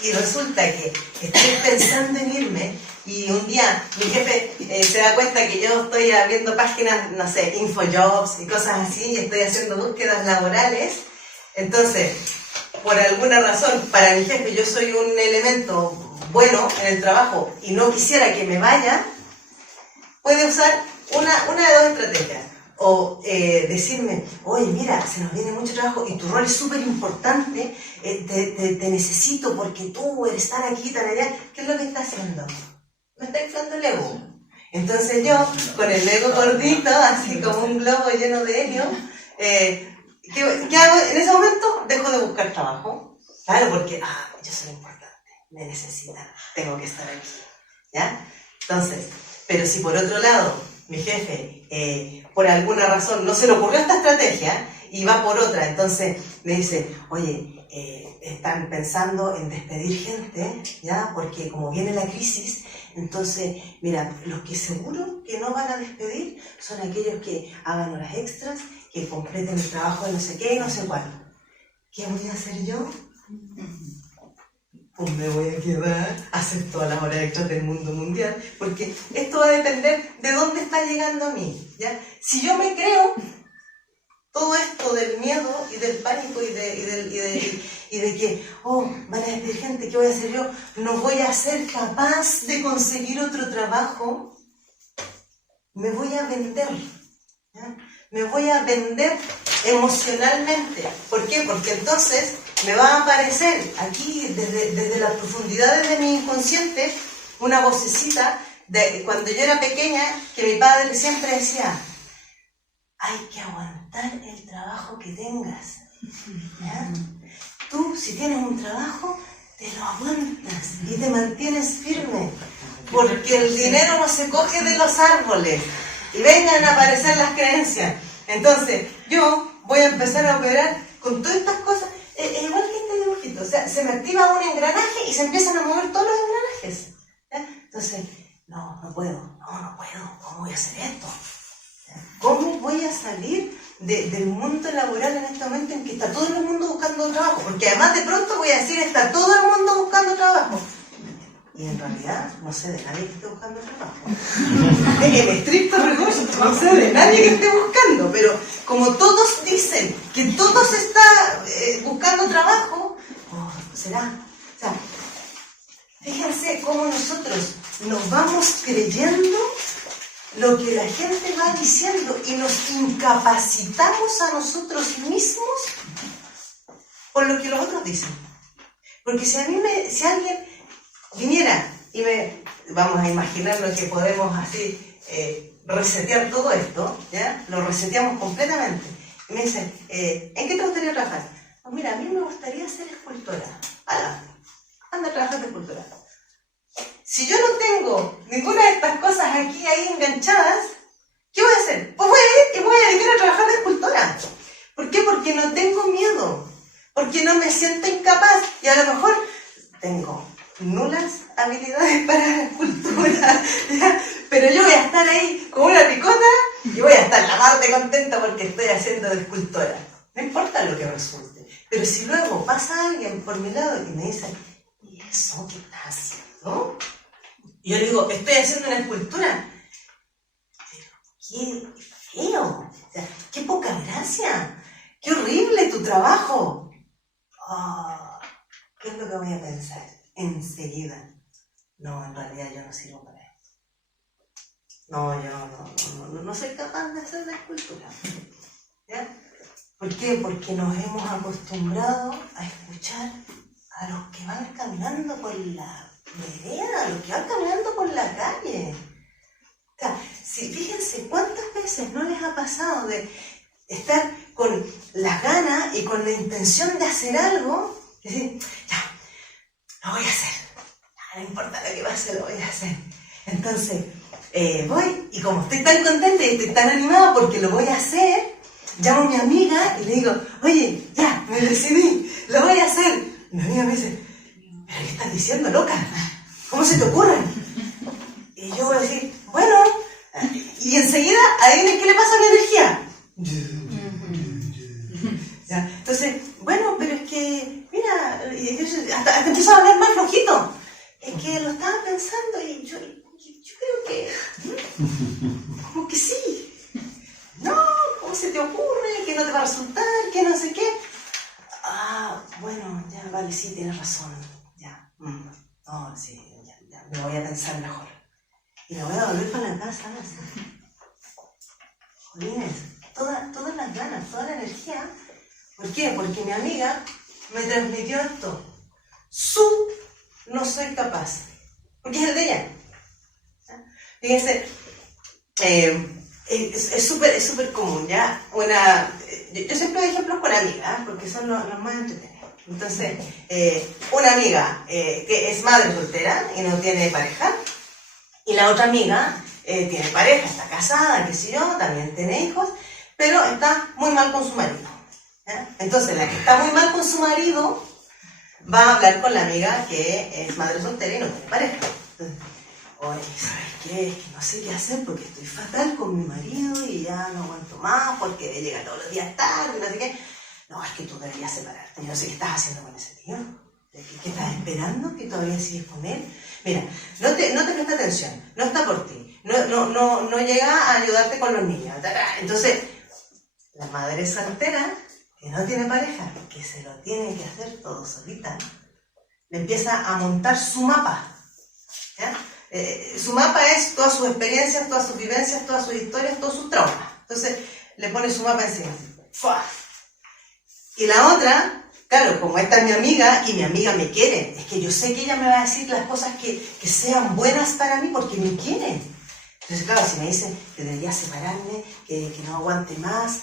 y resulta que estoy pensando en irme y un día mi jefe se da cuenta que yo estoy viendo páginas, no sé, InfoJobs y cosas así, y estoy haciendo búsquedas laborales, entonces, por alguna razón, para mi jefe yo soy un elemento bueno en el trabajo y no quisiera que me vaya, puede usar una de dos estrategias. O decirme, oye, mira, se nos viene mucho trabajo y tu rol es súper importante, te necesito porque tú eres tan aquí, tan allá. ¿Qué es lo que está haciendo? Me está inflando el ego. Entonces yo, con el ego gordito, así como un globo lleno de helio, ¿qué hago? En ese momento dejo de buscar trabajo. Claro, porque yo soy importante, me necesitan, tengo que estar aquí. ¿Ya? Entonces, pero si por otro lado, mi jefe, por alguna razón, no se le ocurrió esta estrategia y va por otra, entonces me dice, oye, están pensando en despedir gente, ¿ya? Porque como viene la crisis, entonces, mira, los que seguro que no van a despedir son aquellos que hagan horas extras, que completen el trabajo de no sé qué y no sé cuál. ¿Qué voy a hacer yo? Pues me voy a quedar a hacer todas las horas extras del mundo mundial, porque esto va a depender de dónde está llegando a mí, ¿ya? Si yo me creo todo esto del miedo y del pánico y de que, van a despedir gente, ¿qué voy a hacer yo? No voy a ser capaz de conseguir otro trabajo, me voy a vender, ¿ya? Me voy a vender emocionalmente. ¿Por qué? Porque entonces me va a aparecer aquí, desde las profundidades de mi inconsciente, una vocecita de cuando yo era pequeña, que mi padre siempre decía, hay que aguantar el trabajo que tengas. ¿Ya? Tú, si tienes un trabajo, te lo aguantas y te mantienes firme, porque el dinero no se coge de los árboles y vengan a aparecer las creencias. Entonces, yo voy a empezar a operar con todas estas cosas, igual que este dibujito, o sea, se me activa un engranaje y se empiezan a mover todos los engranajes. ¿Ya? Entonces, no puedo, ¿cómo voy a hacer esto? ¿Cómo voy a salir del mundo laboral en este momento en que está todo el mundo buscando trabajo? Porque además de pronto voy a decir, está todo el mundo buscando trabajo. Y en realidad no sé de nadie que esté buscando trabajo. En estricto rigor no sé de nadie que esté buscando, pero como todos dicen que todos están buscando trabajo, será. O sea, fíjense cómo nosotros nos vamos creyendo lo que la gente va diciendo y nos incapacitamos a nosotros mismos por lo que los otros dicen. Porque si alguien viniera y vamos a imaginarnos que podemos así resetear todo esto, ¿ya? Lo reseteamos completamente. Y me dicen, ¿en qué te gustaría trabajar? Pues mira, a mí me gustaría ser escultora. Anda a trabajar de escultora. Si yo no tengo ninguna de estas cosas aquí ahí enganchadas, ¿qué voy a hacer? Pues voy a ir y voy a dedicar a trabajar de escultora. ¿Por qué? Porque no tengo miedo, porque no me siento incapaz y a lo mejor tengo nulas habilidades para la escultura, ¿ya? Pero yo voy a estar ahí como una picota y voy a estar la más de contenta porque estoy haciendo de escultora. No importa lo que resulte. Pero si luego pasa alguien por mi lado y me dice, ¿y eso qué estás haciendo? Y yo le digo, estoy haciendo una escultura. Pero qué feo, o sea, qué poca gracia, qué horrible tu trabajo. ¿Qué es lo que voy a pensar? Enseguida. No, en realidad yo no sirvo para esto. No, yo no soy capaz de hacer una escultura. ¿Ya? ¿Por qué? Porque nos hemos acostumbrado a escuchar a los que van caminando por la vereda, a los que van caminando por la calle. O sea, fíjense cuántas veces no les ha pasado de estar con las ganas y con la intención de hacer algo, y decir, ya, lo voy a hacer. No importa lo que pase, lo voy a hacer. Entonces, voy, y como estoy tan contenta y estoy tan animada porque lo voy a hacer, llamo a mi amiga y le digo, oye, ya, me decidí, lo voy a hacer. Y mi amiga me dice, ¿pero qué estás diciendo, loca? ¿Cómo se te ocurre? Y yo voy a decir, bueno, y enseguida, adivinen qué le pasa a mi energía. ¿Ya? Entonces, bueno, pero es que, mira, hasta empiezo a hablar más flojito. Es que lo estaba pensando y yo creo que, como que sí. No, ¿cómo se te ocurre? Que no te va a resultar, que no sé qué. Ah, bueno, ya, vale, sí, tienes razón. Ya, no, sí, ya, me voy a pensar mejor. Y me voy a volver para la casa, así. Jolines, todas las ganas, toda la energía. ¿Por qué? Porque mi amiga me transmitió esto. No soy capaz. Porque es el de ella. Fíjense, es súper común, ¿ya? Yo siempre doy ejemplos con amigas, porque son los más entretenidos. Entonces, una amiga que es madre soltera y no tiene pareja, y la otra amiga tiene pareja, está casada, qué sé yo, también tiene hijos, pero está muy mal con su marido. ¿Ya? Entonces, la que está muy mal con su marido va a hablar con la amiga que es madre soltera y no tiene pareja. Entonces, oye, ¿sabes qué? Es que no sé qué hacer porque estoy fatal con mi marido y ya no aguanto más porque llega todos los días tarde, no sé qué. No, es que tú deberías separarte. Yo no sé qué estás haciendo con ese tío. ¿Qué estás esperando? ¿Que todavía sigues con él? Mira, no te presta atención, no está por ti, no llega a ayudarte con los niños. Entonces, la madre soltera que no tiene pareja, que se lo tiene que hacer todo solita, le empieza a montar su mapa. ¿Ya? Su mapa es todas sus experiencias, todas sus vivencias, todas sus historias, todos sus traumas. Entonces le pone su mapa encima. ¡Fua! Y la otra, claro, como esta es mi amiga y mi amiga me quiere, es que yo sé que ella me va a decir las cosas que sean buenas para mí porque me quiere. Entonces, claro, si me dicen que debería separarme, que no aguante más,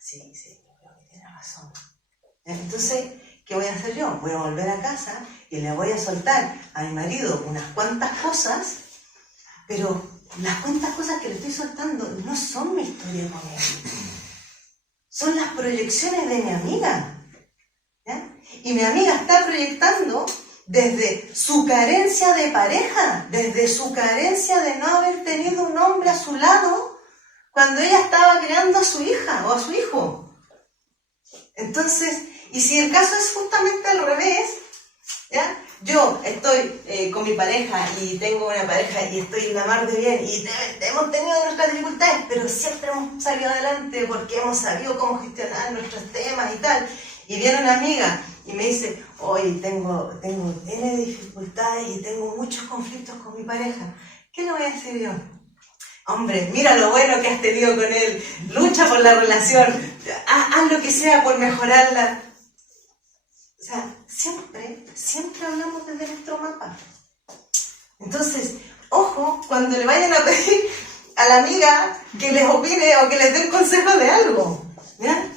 sí, yo creo que tiene razón. Entonces, ¿qué voy a hacer yo? Voy a volver a casa y le voy a soltar a mi marido unas cuantas cosas, pero las cuantas cosas que le estoy soltando no son mi historia con él. Son las proyecciones de mi amiga. ¿Ya? Y mi amiga está proyectando desde su carencia de pareja, desde su carencia de no haber tenido un hombre a su lado cuando ella estaba creando a su hija o a su hijo. Entonces, y si el caso es justamente al revés, ¿ya? Yo estoy con mi pareja y tengo una pareja y estoy en la mar de bien y hemos tenido nuestras dificultades, pero siempre hemos salido adelante porque hemos sabido cómo gestionar nuestros temas y tal. Y viene una amiga y me dice, hoy tengo N dificultades y tengo muchos conflictos con mi pareja. ¿Qué le voy a decir yo? Hombre, mira lo bueno que has tenido con él, lucha por la relación, haz lo que sea por mejorarla. O sea, siempre hablamos desde nuestro mapa. Entonces, ojo, cuando le vayan a pedir a la amiga que les opine o que les dé un consejo de algo, ¿ya?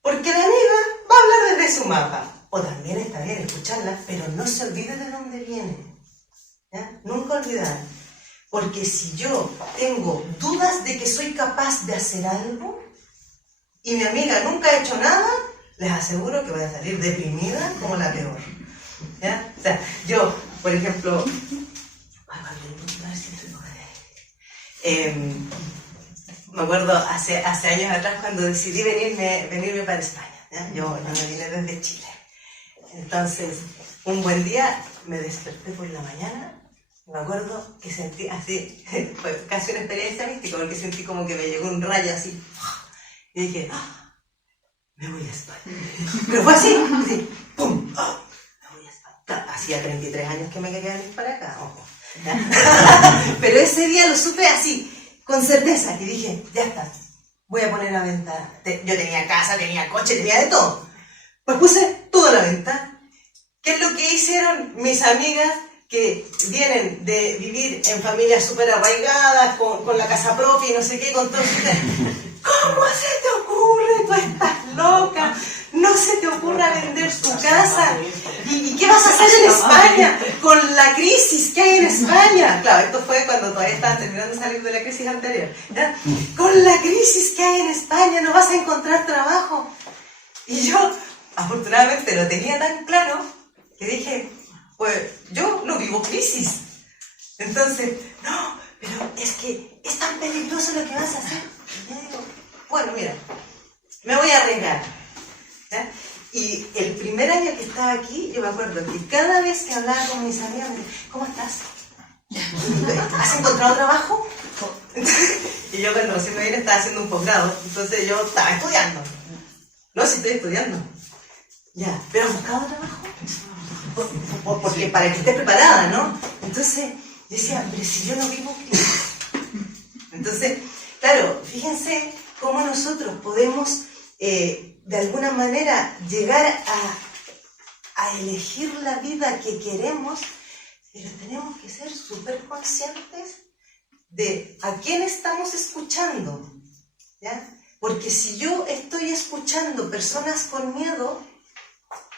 Porque la amiga va a hablar desde su mapa. O también está bien escucharla, pero no se olvide de dónde viene. ¿Ya? Nunca olvidar. Porque si yo tengo dudas de que soy capaz de hacer algo y mi amiga nunca ha hecho nada, les aseguro que voy a salir deprimida como la peor. ¿Ya? O sea, yo, por ejemplo, me acuerdo hace años atrás cuando decidí venirme para España. ¿Ya? Yo me vine desde Chile. Entonces, un buen día me desperté por la mañana. Me acuerdo que sentí así, fue casi una experiencia mística, porque sentí como que me llegó un rayo así. Y dije, me voy a España. Pero fue así, ¡pum! Me voy a España. Hacía 33 años que me quería venir para acá, ojo. Pero ese día lo supe así, con certeza, y dije, ya está, voy a poner a la venta. Yo tenía casa, tenía coche, tenía de todo. Pues puse todo a la venta. ¿Qué es lo que hicieron mis amigas que vienen de vivir en familias súper arraigadas, con la casa propia y no sé qué, con todo eso? ¿Cómo se te ocurre? Tú estás loca, no no se te ocurra vender tu casa. ¿Y qué vas a hacer en España con la crisis que hay en España? Claro, esto fue cuando todavía estaban terminando de salir de la crisis anterior. ¿Ya? Con la crisis que hay en España no vas a encontrar trabajo. Y yo, afortunadamente, lo tenía tan claro que dije, pues yo no vivo crisis. Entonces, no, pero es que es tan peligroso lo que vas a hacer. Y yo digo, bueno, mira, me voy a arriesgar. ¿Ya? Y el primer año que estaba aquí, yo me acuerdo que cada vez que hablaba con mis amigas, me decían, ¿cómo estás? ¿Has encontrado trabajo? Y yo cuando recién me vine estaba haciendo un posgrado, entonces yo estaba estudiando. No, sí estoy estudiando. Ya, ¿pero has buscado trabajo? Porque para que esté preparada, ¿no? Entonces, decía, pero si yo no vivo crisis. Entonces, claro, fíjense cómo nosotros podemos, de alguna manera, llegar a elegir la vida que queremos, pero tenemos que ser súper conscientes de a quién estamos escuchando, ¿ya? Porque si yo estoy escuchando personas con miedo,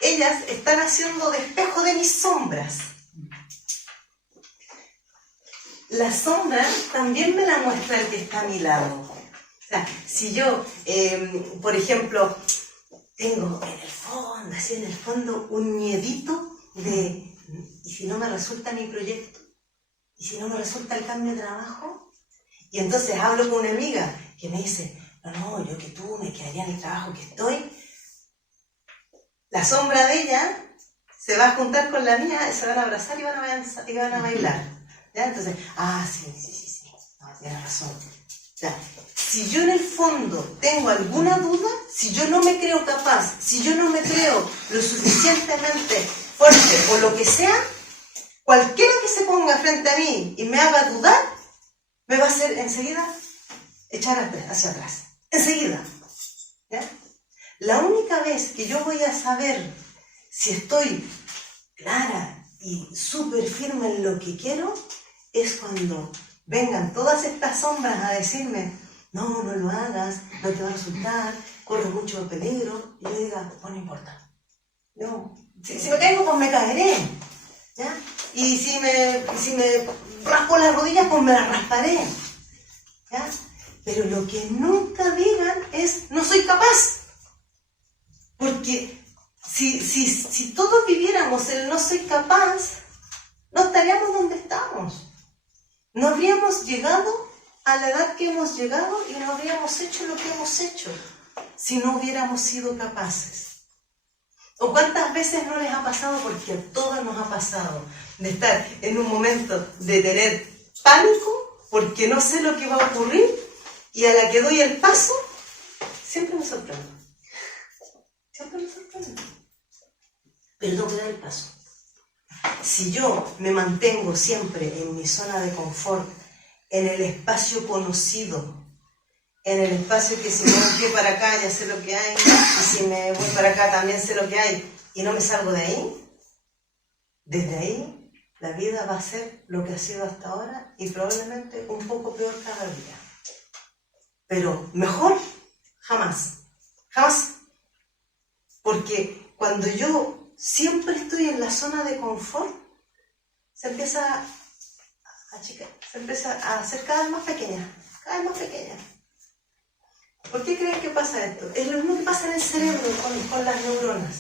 ellas están haciendo de espejo de mis sombras. La sombra también me la muestra el que está a mi lado. O sea, si yo, por ejemplo, tengo así en el fondo, un miedito de, ¿y si no me resulta mi proyecto? ¿Y si no me resulta el cambio de trabajo? Y entonces hablo con una amiga que me dice, no, yo que tú me quedaría en el trabajo que estoy. La sombra de ella se va a juntar con la mía, se van a abrazar y van a bailar. ¿Ya? Entonces, sí, no, tienes razón. Ya. Si yo en el fondo tengo alguna duda, si yo no me creo capaz, si yo no me creo lo suficientemente fuerte o lo que sea, cualquiera que se ponga frente a mí y me haga dudar, me va a hacer enseguida echar hacia atrás. Enseguida. ¿Ya? La única vez que yo voy a saber si estoy clara y súper firme en lo que quiero es cuando vengan todas estas sombras a decirme, no lo hagas, no te va a resultar, corre mucho peligro. Y yo diga, no importa. No, si me caigo, pues me caeré. ¿Ya? Y si me raspo las rodillas, pues me las rasparé. ¿Ya? Pero lo que nunca digan es, no soy capaz. Porque si todos viviéramos el no soy capaz, no estaríamos donde estamos. No habríamos llegado a la edad que hemos llegado y no habríamos hecho lo que hemos hecho si no hubiéramos sido capaces. ¿O cuántas veces no les ha pasado? Porque a todos nos ha pasado de estar en un momento de tener pánico porque no sé lo que va a ocurrir y a la que doy el paso, siempre me sorprendo. Siempre me sorprende. Pero tengo que dar el paso. Si yo me mantengo siempre en mi zona de confort, en el espacio conocido, en el espacio que si me voy para acá ya sé lo que hay, y si me voy para acá también sé lo que hay, y no me salgo de ahí, desde ahí la vida va a ser lo que ha sido hasta ahora y probablemente un poco peor cada día. Pero mejor, jamás. Jamás. Porque cuando yo siempre estoy en la zona de confort, se empieza a achicar, se empieza a hacer cada vez más pequeña, cada vez más pequeña. ¿Por qué creen que pasa esto? Es lo mismo que pasa en el cerebro con las neuronas.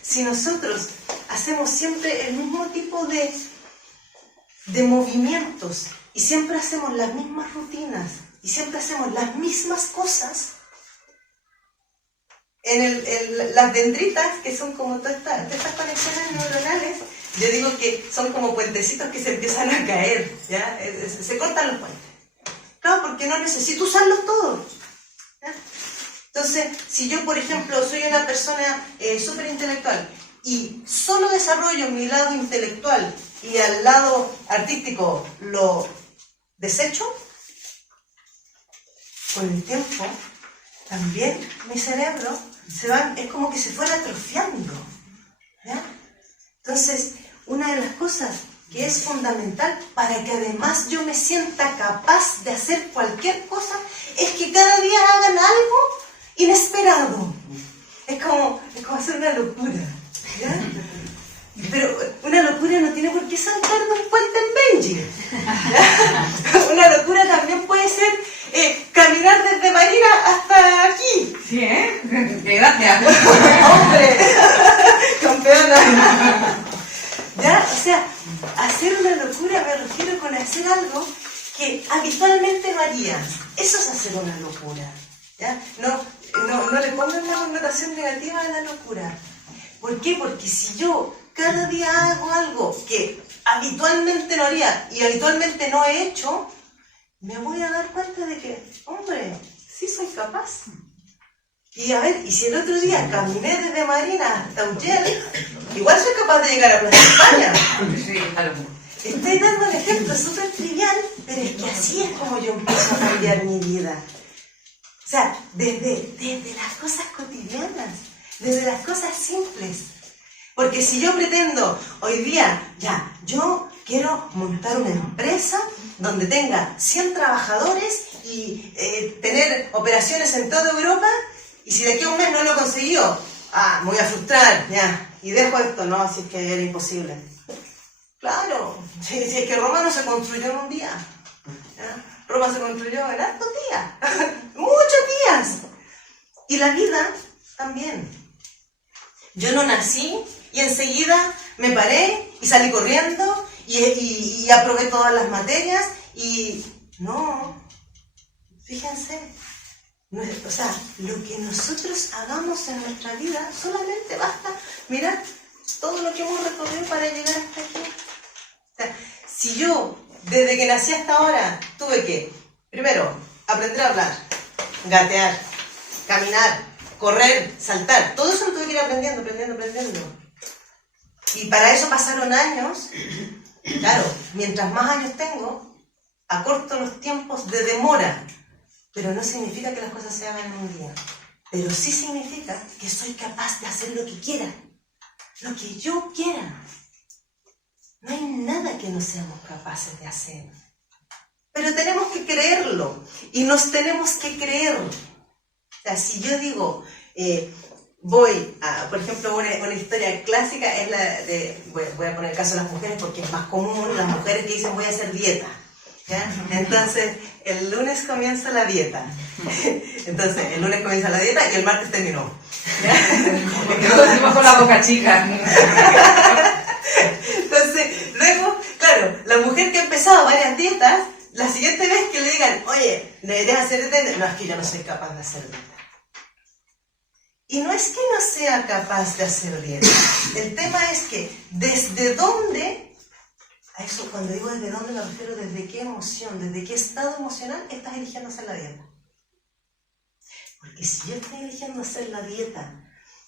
Si nosotros hacemos siempre el mismo tipo de movimientos y siempre hacemos las mismas rutinas y siempre hacemos las mismas cosas, las dendritas, que son como todas estas conexiones neuronales, yo digo que son como puentecitos que se empiezan a caer, ¿ya? Se cortan los puentes. Claro, porque no necesito usarlos todos, ¿ya? Entonces, si yo, por ejemplo, soy una persona súper intelectual y solo desarrollo mi lado intelectual y al lado artístico lo desecho, con el tiempo también mi cerebro es como que se fuera atrofiando, ¿ya? Entonces, una de las cosas que es fundamental para que además yo me sienta capaz de hacer cualquier cosa es que cada día hagan algo inesperado. Es como como hacer una locura, ¿ya? Pero una locura no tiene por qué saltar de un puente en Benji. ¿Ya? Una locura también puede ser caminar desde Marina hasta aquí. Sí, ¿eh? Gracias. ¡Hombre! ¡Campeona! ¿Ya? O sea, hacer una locura me refiero con hacer algo que habitualmente no harías. Eso es hacer una locura. ¿Ya? No le pongan una connotación negativa a la locura. ¿Por qué? Porque si yo cada día hago algo que habitualmente no haría y habitualmente no he hecho, me voy a dar cuenta de que, hombre, sí soy capaz. Y a ver, y si el otro día caminé desde Marina hasta Ullel, igual soy capaz de llegar a Plaza España. Sí, claro. Estoy dando un ejemplo súper trivial, pero es que así es como yo empiezo a cambiar mi vida. O sea, desde las cosas cotidianas, desde las cosas simples. Porque si yo pretendo hoy día, ya, yo quiero montar una empresa donde tenga 100 trabajadores y tener operaciones en toda Europa, y si de aquí a un mes no lo he conseguido, me voy a frustrar, ya, y dejo esto, no, si es que era imposible. Claro, si es que Roma no se construyó en un día, ¿ya? Roma se construyó en hartos días, muchos días. Y la vida también. Yo no nací y enseguida me paré y salí corriendo y aprobé todas las materias y no, fíjense, o sea, lo que nosotros hagamos en nuestra vida solamente basta. Mirad todo lo que hemos recorrido para llegar hasta aquí. O sea, si yo desde que nací hasta ahora tuve que, primero, aprender a hablar, gatear, caminar, correr, saltar, todo eso lo tuve que ir aprendiendo. Y para eso pasaron años. Claro, mientras más años tengo, acorto los tiempos de demora, pero no significa que las cosas se hagan en un día. Pero sí significa que soy capaz de hacer lo que quiera, lo que yo quiera. No hay nada que no seamos capaces de hacer. Pero tenemos que creerlo, y nos tenemos que creer. O sea, si yo digo, voy a, por ejemplo, una historia clásica es la de, voy a poner el caso de las mujeres porque es más común, las mujeres que dicen voy a hacer dieta, ¿ya? Entonces, el lunes comienza la dieta. Entonces, el lunes comienza la dieta y el martes terminó. Lo decimos con la boca chica. Entonces, luego, claro, la mujer que ha empezado varias dietas, la siguiente vez que le digan, oye, deberías hacer dieta, no, es que yo no soy capaz de hacer dieta. Y no es que no sea capaz de hacer dieta. El tema es que, ¿desde dónde? A eso, cuando digo desde dónde, me refiero desde qué emoción, desde qué estado emocional estás eligiendo hacer la dieta. Porque si yo estoy eligiendo hacer la dieta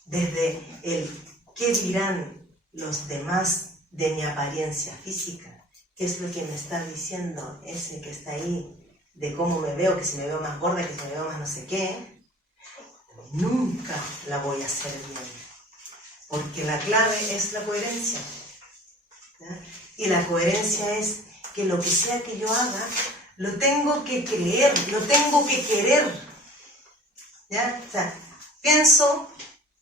desde el qué dirán los demás de mi apariencia física, qué es lo que me está diciendo ese que está ahí, de cómo me veo, que si me veo más gorda, que si me veo más no sé qué, nunca la voy a hacer bien. Porque la clave es la coherencia, ¿ya? Y la coherencia es que lo que sea que yo haga, lo tengo que creer, lo tengo que querer, ¿ya? O sea, pienso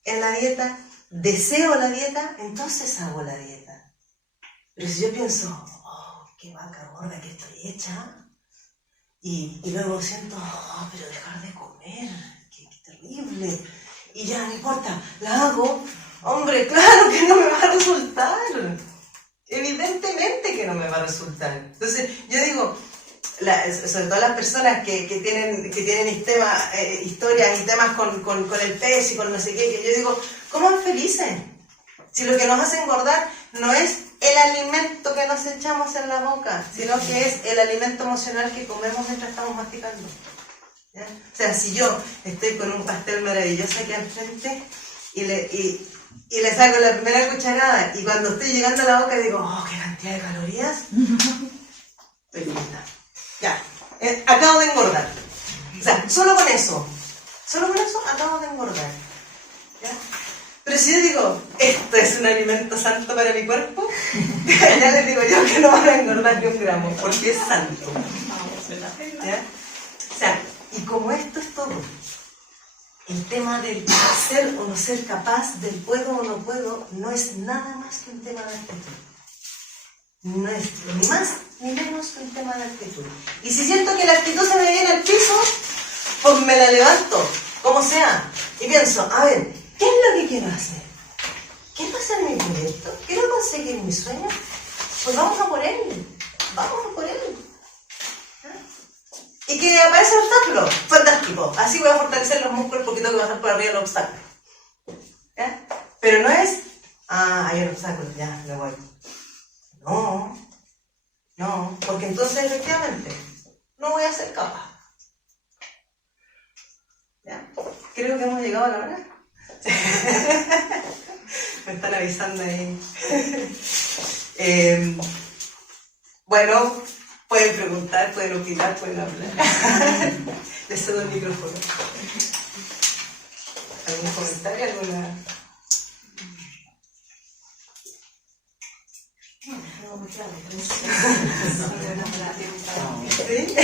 en la dieta, deseo la dieta, entonces hago la dieta. Pero si yo pienso, oh, qué vaca gorda que estoy hecha, y luego siento, oh, pero dejar de comer, qué terrible, y ya no importa, la hago, hombre, claro que no me va a resultar. Evidentemente que no me va a resultar. Entonces, yo digo, sobre todo las personas que tienen historias y temas con el peso y con no sé qué, que yo digo, ¿cómo felices? Si lo que nos hace engordar no es el alimento que nos echamos en la boca, sino que es el alimento emocional que comemos mientras estamos masticando. ¿Ya? O sea, si yo estoy con un pastel maravilloso aquí al frente y le saco la primera cucharada y cuando estoy llegando a la boca digo, oh, qué cantidad de calorías, estoy lista. Ya, acabo de engordar. O sea, solo con eso acabo de engordar. ¿Ya? Pero si yo digo, esto es un alimento santo para mi cuerpo, ya les digo yo que no van a engordar ni un gramo, porque es santo. ¿Ya? O sea, y como esto es todo, el tema del ser o no ser capaz, del puedo o no puedo, no es nada más que un tema de actitud. No es ni más ni menos que un tema de actitud. Y si siento que la actitud se me viene al piso, pues me la levanto, como sea, y pienso, a ver, ¿qué es lo que quiero hacer? ¿Qué pasa en mi proyecto? ¿Quiero conseguir mi sueño? Pues vamos a por él, vamos a por él. Y que aparece el obstáculo, fantástico. Así voy a fortalecer los músculos porque tengo que pasar por arriba del obstáculo. ¿Ya? Pero no es, hay un obstáculo, ya, me voy. No, porque entonces efectivamente no voy a ser capaz. ¿Ya? Creo que hemos llegado a la hora. Me están avisando ahí. Bueno, pueden preguntar, pueden opinar, pueden hablar. Les cedo el micrófono. ¿Algún comentario? ¿Alguna...? ¿Sí?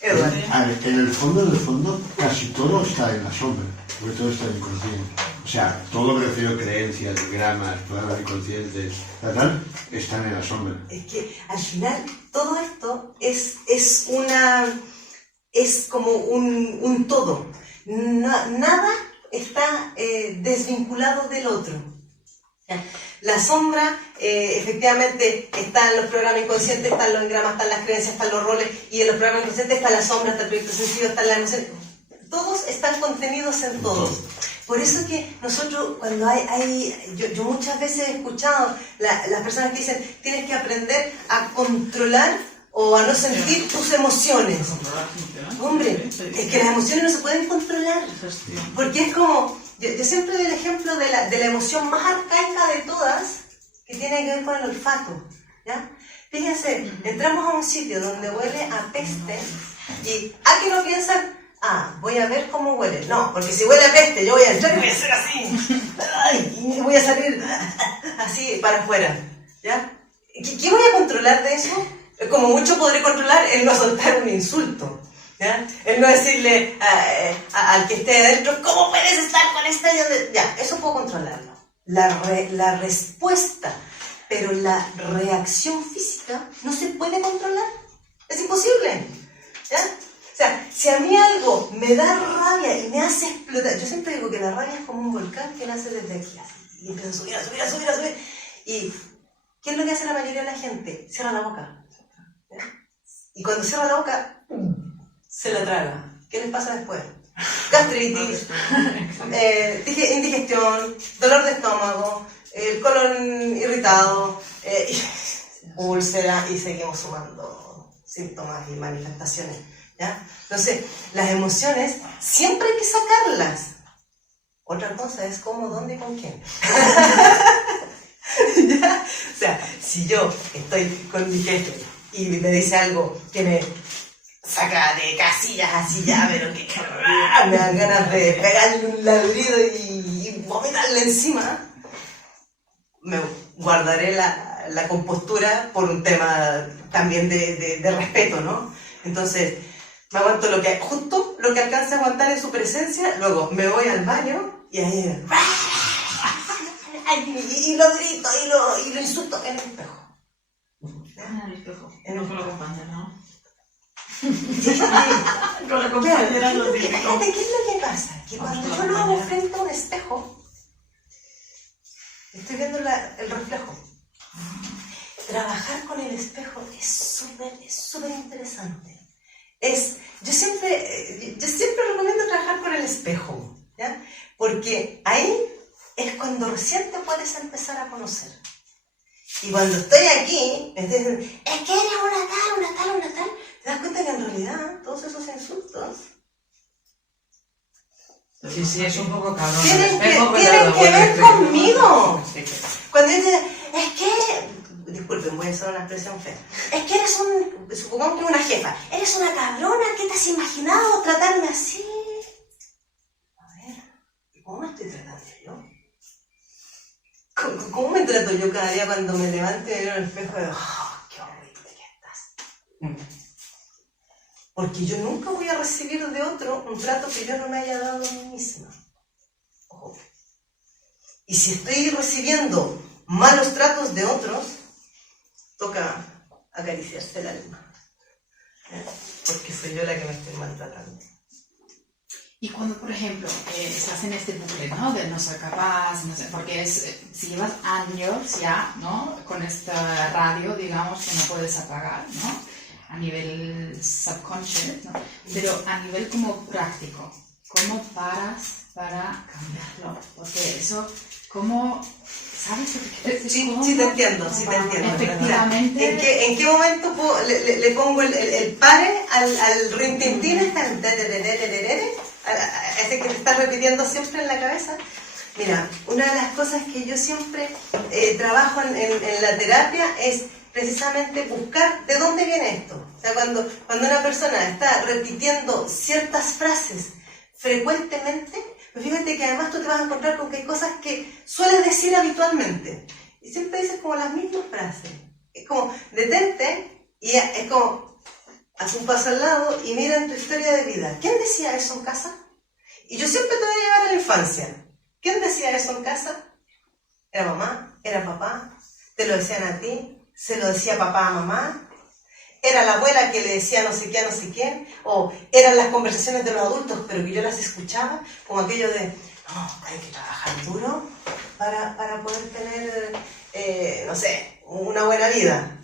Eduardo. A ver, en el fondo, casi todo está en la sombra, porque todo está inconsciente. O sea, todo me refiero a creencias, diagramas, programas inconscientes, tal, están en la sombra. Es que al final todo esto es como un todo. Nada está desvinculado del otro. La sombra, efectivamente, está en los programas inconscientes, están los engramas, están las creencias, están los roles, y en los programas inconscientes está la sombra, está el proyecto sencillo, están las emociones. Todos están contenidos en todos. Por eso que nosotros, cuando yo muchas veces he escuchado las personas que dicen, tienes que aprender a controlar o a no sentir tus emociones. Hombre, es que las emociones no se pueden controlar. Porque es como... Yo siempre doy el ejemplo de la emoción más arcaica de todas, que tiene que ver con el olfato, ¿ya? Fíjense, entramos a un sitio donde huele a peste y ¿a qué no piensan? Voy a ver cómo huele. No, porque si huele a peste, yo voy a entrar y voy a hacer así. Ay, y voy a salir así para afuera, ¿ya? ¿Qué voy a controlar de eso? Como mucho podré controlar el no soltar un insulto. ¿Ya? El no decirle al que esté adentro, ¿cómo puedes estar con este? Ya, eso puedo controlarlo. La respuesta, pero la reacción física no se puede controlar. Es imposible. ¿Ya? O sea, si a mí algo me da rabia y me hace explotar, yo siempre digo que la rabia es como un volcán que nace desde aquí, así, y empieza a subir. Y ¿qué es lo que hace la mayoría de la gente? Cierra la boca. ¿Ya? Y cuando cierra la boca, se la traga. ¿Qué les pasa después? Gastritis, indigestión, dolor de estómago, el colon irritado, úlcera, y seguimos sumando síntomas y manifestaciones, ¿ya? Entonces, las emociones siempre hay que sacarlas. Otra cosa es cómo, dónde y con quién. ¿Ya? O sea, si yo estoy con mi jefe y me dice algo que me saca de casillas así ya, pero que me dan ganas de pegarle un ladrido y vomitarle encima, me guardaré la compostura por un tema también de respeto, ¿no? Entonces, me aguanto justo lo que alcance a aguantar en su presencia, luego me voy al baño y ahí y lo grito y lo insulto en el espejo. En el espejo. No con la compañera, ¿no? Con la compañera lo típico. Fíjate, ¿qué es lo que pasa? Que cuando yo lo hago frente a un espejo, estoy viendo el reflejo. Trabajar con el espejo es súper interesante. Yo siempre recomiendo trabajar con el espejo, ¿ya? Porque ahí es cuando recién te puedes empezar a conocer. Y cuando estoy aquí, me dicen, es que eres una tal, te das cuenta que en realidad todos esos insultos Sí, es un poco cabrón. tienen que ver conmigo. Cuando dicen, es que, disculpen, voy a usar una expresión fea, es que eres supongamos que una jefa, eres una cabrona, ¿qué te has imaginado tratarme así? A ver, ¿cómo me estoy tratando yo? ¿Cómo me trato yo cada día cuando me levanto y me veo en el espejo y digo, qué horrible que estás? Porque yo nunca voy a recibir de otro un trato que yo no me haya dado a mí misma. Ojo. Y si estoy recibiendo malos tratos de otros, toca acariciarse el alma. Porque soy yo la que me estoy maltratando. Y cuando, por ejemplo, estás en este bucle, ¿no? De no ser capaz, no sé, porque si llevas años ya, ¿no? Con esta radio, digamos, que no puedes apagar, ¿no? A nivel subconscious, ¿no? Pero a nivel como práctico, ¿cómo paras para cambiarlo? Porque eso, ¿cómo? ¿Sabes lo que quieres decir? Sí, te entiendo. Efectivamente. O sea, ¿en qué momento le pongo el pare al rintintín ese que te estás repitiendo siempre en la cabeza? Mira, una de las cosas que yo siempre trabajo en la terapia es precisamente buscar de dónde viene esto. O sea, cuando una persona está repitiendo ciertas frases frecuentemente, pues fíjate que además tú te vas a encontrar con que hay cosas que sueles decir habitualmente. Y siempre dices como las mismas frases. Es como, detente y es como, haz un paso al lado y mira en tu historia de vida. ¿Quién decía eso en casa? Y yo siempre te voy a llevar a la infancia. ¿Quién decía eso en casa? ¿Era mamá? ¿Era papá? ¿Te lo decían a ti? ¿Se lo decía papá a mamá? ¿Era la abuela que le decía no sé qué a no sé quién? ¿O eran las conversaciones de los adultos pero que yo las escuchaba? Como aquello de, no, hay que trabajar duro para poder tener, no sé, una buena vida.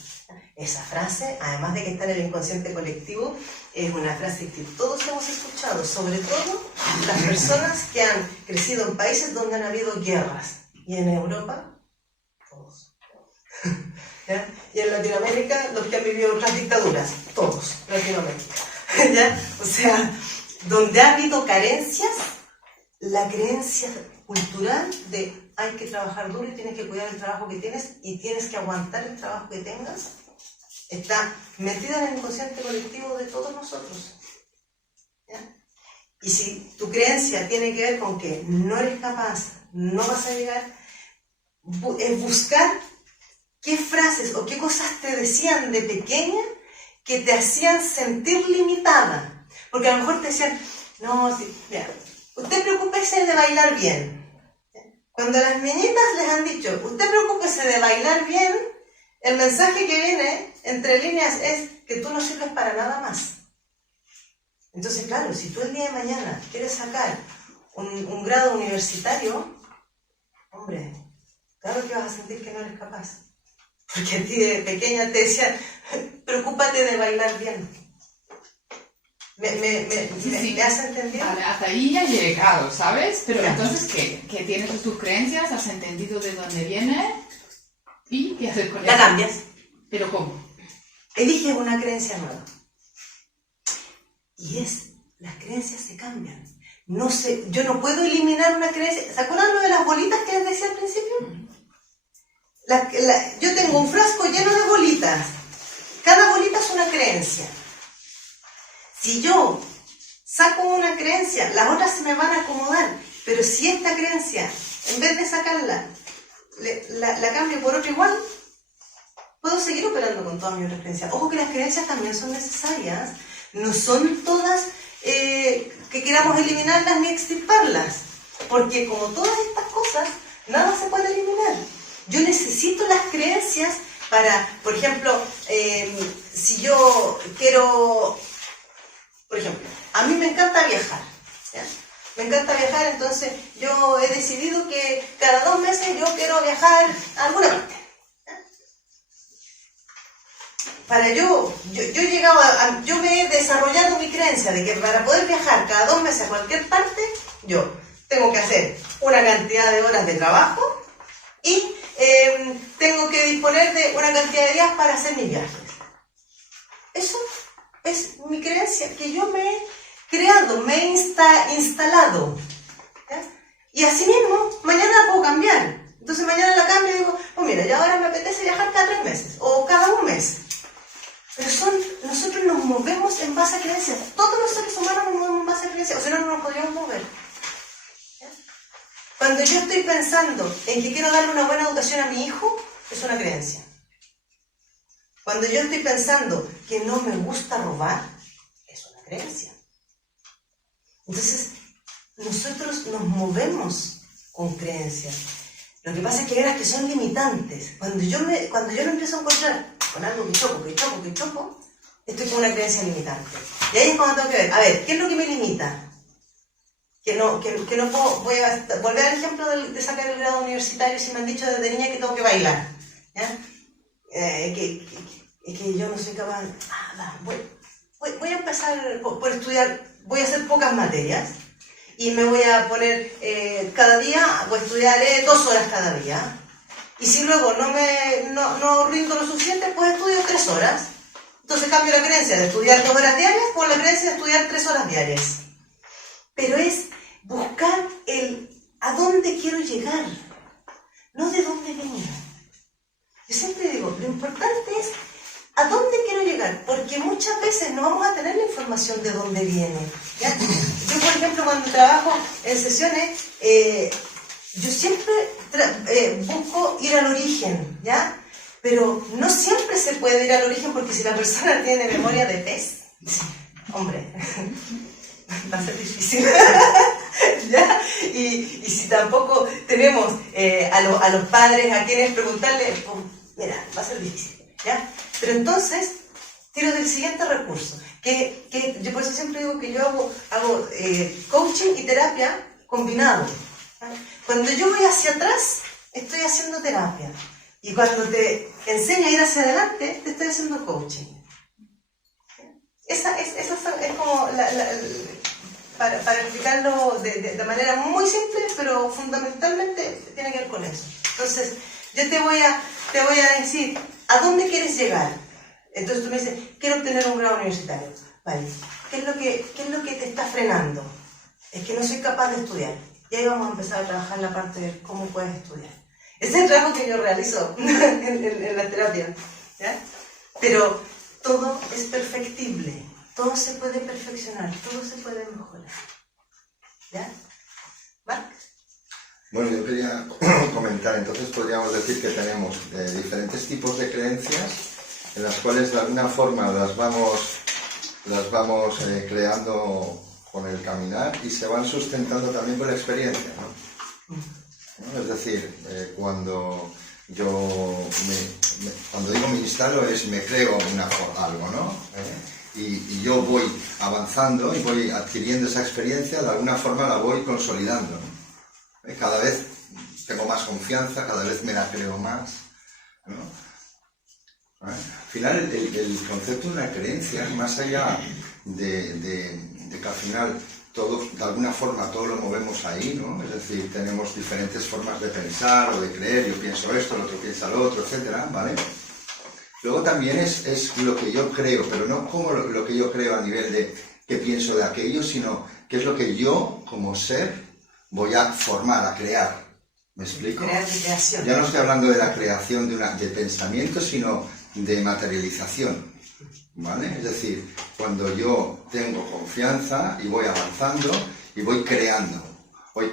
Esa frase, además de que está en el inconsciente colectivo, es una frase que todos hemos escuchado, sobre todo las personas que han crecido en países donde han habido guerras. Y en Europa, todos. ¿Ya? Y en Latinoamérica, los que han vivido otras dictaduras, todos, Latinoamérica. ¿Ya? O sea, donde ha habido carencias, la creencia cultural de hay que trabajar duro y tienes que cuidar el trabajo que tienes y tienes que aguantar el trabajo que tengas, está metida en el inconsciente colectivo de todos nosotros. ¿Ya? Y si tu creencia tiene que ver con que no eres capaz, no vas a llegar, es buscar qué frases o qué cosas te decían de pequeña que te hacían sentir limitada. Porque a lo mejor te decían, no, sí, mira, usted preocúpese de bailar bien. Cuando a las niñitas les han dicho, usted preocúpese de bailar bien, el mensaje que viene entre líneas es que tú no sirves para nada más. Entonces, claro, si tú el día de mañana quieres sacar un grado universitario, hombre, claro que vas a sentir que no eres capaz. Porque a ti de pequeña te decían, preocúpate de bailar bien. ¿Me has entendido? Vale, hasta ahí ya he llegado, ¿sabes? Pero Claro. entonces, ¿qué tienes tus creencias? ¿Has entendido de dónde viene? ¿Y qué hacer con La eso? cambias. ¿Pero cómo? Eliges una creencia nueva. Y las creencias se cambian. No sé, yo no puedo eliminar una creencia. ¿Se acuerdan lo de las bolitas que les decía al principio? Yo tengo un frasco lleno de bolitas. Cada bolita es una creencia. Si yo saco una creencia, las otras se me van a acomodar. Pero si esta creencia, en vez de sacarla, la cambio por otra igual, puedo seguir operando con todas mis otras creencias. Ojo que las creencias también son necesarias. No son todas que queramos eliminarlas ni extirparlas. Porque como todas estas cosas, nada se puede eliminar. Yo necesito las creencias para, por ejemplo, si yo quiero, por ejemplo, a mí me encanta viajar, ¿ya? Me encanta viajar, entonces yo he decidido que cada 2 meses yo quiero viajar a alguna parte. ¿Ya? Para yo me he desarrollado mi creencia de que para poder viajar cada 2 meses a cualquier parte, yo tengo que hacer una cantidad de horas de trabajo y tengo que disponer de una cantidad de días para hacer mis viajes. Eso es mi creencia, que yo me he creado, me he instalado. ¿Ya? Y así mismo, mañana la puedo cambiar. Entonces mañana la cambio y digo, pues mira, ya ahora me apetece viajar cada 3 meses o cada 1 mes. Pero nosotros nos movemos en base a creencias. Todos los seres humanos nos movemos en base a creencias, o si no, no nos podríamos mover. ¿Ya? Cuando yo estoy pensando en que quiero darle una buena educación a mi hijo, es una creencia. Cuando yo estoy pensando que no me gusta robar, es una creencia. Entonces, nosotros nos movemos con creencias. Lo que pasa es que hay unas que son limitantes. Cuando yo me empiezo a encontrar con algo que choco, estoy con una creencia limitante. Y ahí es cuando tengo que ver, a ver, ¿qué es lo que me limita? Que no puedo, voy a volver al ejemplo de sacar el grado universitario si me han dicho desde niña que tengo que bailar. ¿Ya? Que yo no soy capaz, voy a empezar por estudiar, voy a hacer pocas materias y me voy a poner cada día, voy a estudiar 2 horas cada día. Y si luego no rindo lo suficiente, pues estudio 3 horas. Entonces cambio la creencia de estudiar 2 horas diarias por la creencia de estudiar 3 horas diarias. Pero es buscar a dónde quiero llegar, no de dónde vengo. Yo siempre digo, lo importante es a dónde quiero llegar, porque muchas veces no vamos a tener la información de dónde viene. ¿Ya? Yo, por ejemplo, cuando trabajo en sesiones, yo siempre busco ir al origen, ¿ya? Pero no siempre se puede ir al origen porque si la persona tiene memoria de pez, hombre, va a ser difícil. ¿Ya? Y si tampoco tenemos a los padres a quienes preguntarle, pues, mira, va a ser difícil, ¿ya? Pero entonces, tiro del siguiente recurso, que yo por eso siempre digo que yo hago coaching y terapia combinado. ¿Ya? Cuando yo voy hacia atrás, estoy haciendo terapia. Y cuando te enseño a ir hacia adelante, te estoy haciendo coaching. Esa es como para explicarlo de manera muy simple, pero fundamentalmente tiene que ver con eso. Entonces, yo te voy a decir, ¿a dónde quieres llegar? Entonces tú me dices, quiero obtener un grado universitario. Vale, ¿qué es lo que te está frenando? Es que no soy capaz de estudiar. Y ahí vamos a empezar a trabajar la parte de cómo puedes estudiar. Ese es el trabajo que yo realizo en la terapia, ¿ya? Pero todo es perfectible. Todo se puede perfeccionar, todo se puede mejorar. ¿Ya? ¿Marc? Bueno, yo quería comentar, entonces podríamos decir que tenemos diferentes tipos de creencias en las cuales de alguna forma las vamos creando con el caminar y se van sustentando también con la experiencia, ¿no? Es decir, cuando digo me instalo es me creo algo, ¿no? Y yo voy avanzando y voy adquiriendo esa experiencia, de alguna forma la voy consolidando, ¿no? Cada vez tengo más confianza, cada vez me la creo más, ¿no? Al final el concepto de una creencia, más allá de que al final todo, de alguna forma todo lo movemos ahí, ¿no? Es decir, tenemos diferentes formas de pensar o de creer, yo pienso esto, el otro piensa lo otro, etcétera, ¿vale? Luego también es lo que yo creo, pero no como lo que yo creo a nivel de qué pienso de aquello, sino qué es lo que yo, como ser, voy a formar, a crear. ¿Me explico? Crear de creación. Ya no estoy hablando de la creación de pensamiento, sino de materialización, ¿vale? Es decir, cuando yo tengo confianza y voy avanzando y voy creando. Hoy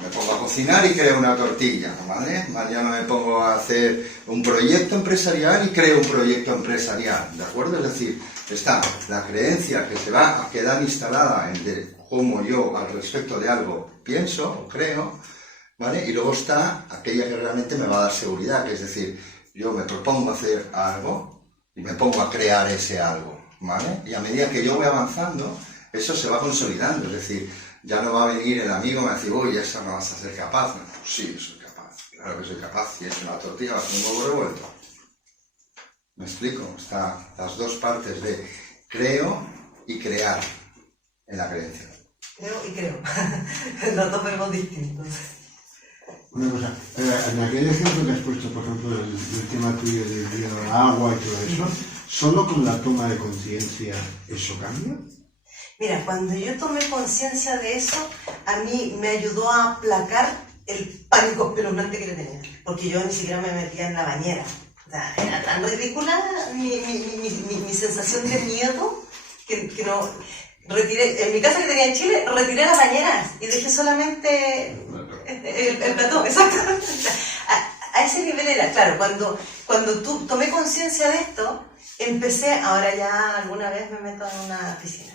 me pongo a cocinar y creo una tortilla, ¿vale? Mañana me pongo a hacer un proyecto empresarial y creo un proyecto empresarial, ¿de acuerdo? Es decir, está la creencia que se va a quedar instalada en cómo yo al respecto de algo pienso o creo, ¿vale? Y luego está aquella que realmente me va a dar seguridad, que es decir, yo me propongo hacer algo y me pongo a crear ese algo, ¿vale? Y a medida que yo voy avanzando, eso se va consolidando, es decir, ya no va a venir el amigo y me va a decir, uy, eso no vas a ser capaz. No, pues sí, soy capaz, claro que soy capaz, si he hecho una tortilla, va a ser un huevo revuelto. ¿Me explico? Están las dos partes de creo y crear en la creencia. Creo y creo. Los dos verbos distintos. Una cosa, en aquel ejemplo que has puesto, por ejemplo, el tema tuyo del agua y todo eso, ¿solo con la toma de conciencia eso cambia? Mira, cuando yo tomé conciencia de eso, a mí me ayudó a aplacar el pánico espeluznante que yo tenía. Porque yo ni siquiera me metía en la bañera. O sea, era tan ridícula mi sensación de miedo que no... Retiré, en mi casa que tenía en Chile, retiré las bañeras y dejé solamente el plató, exacto. A ese nivel era, claro, cuando tomé conciencia de esto, empecé, ahora ya alguna vez me meto en una piscina.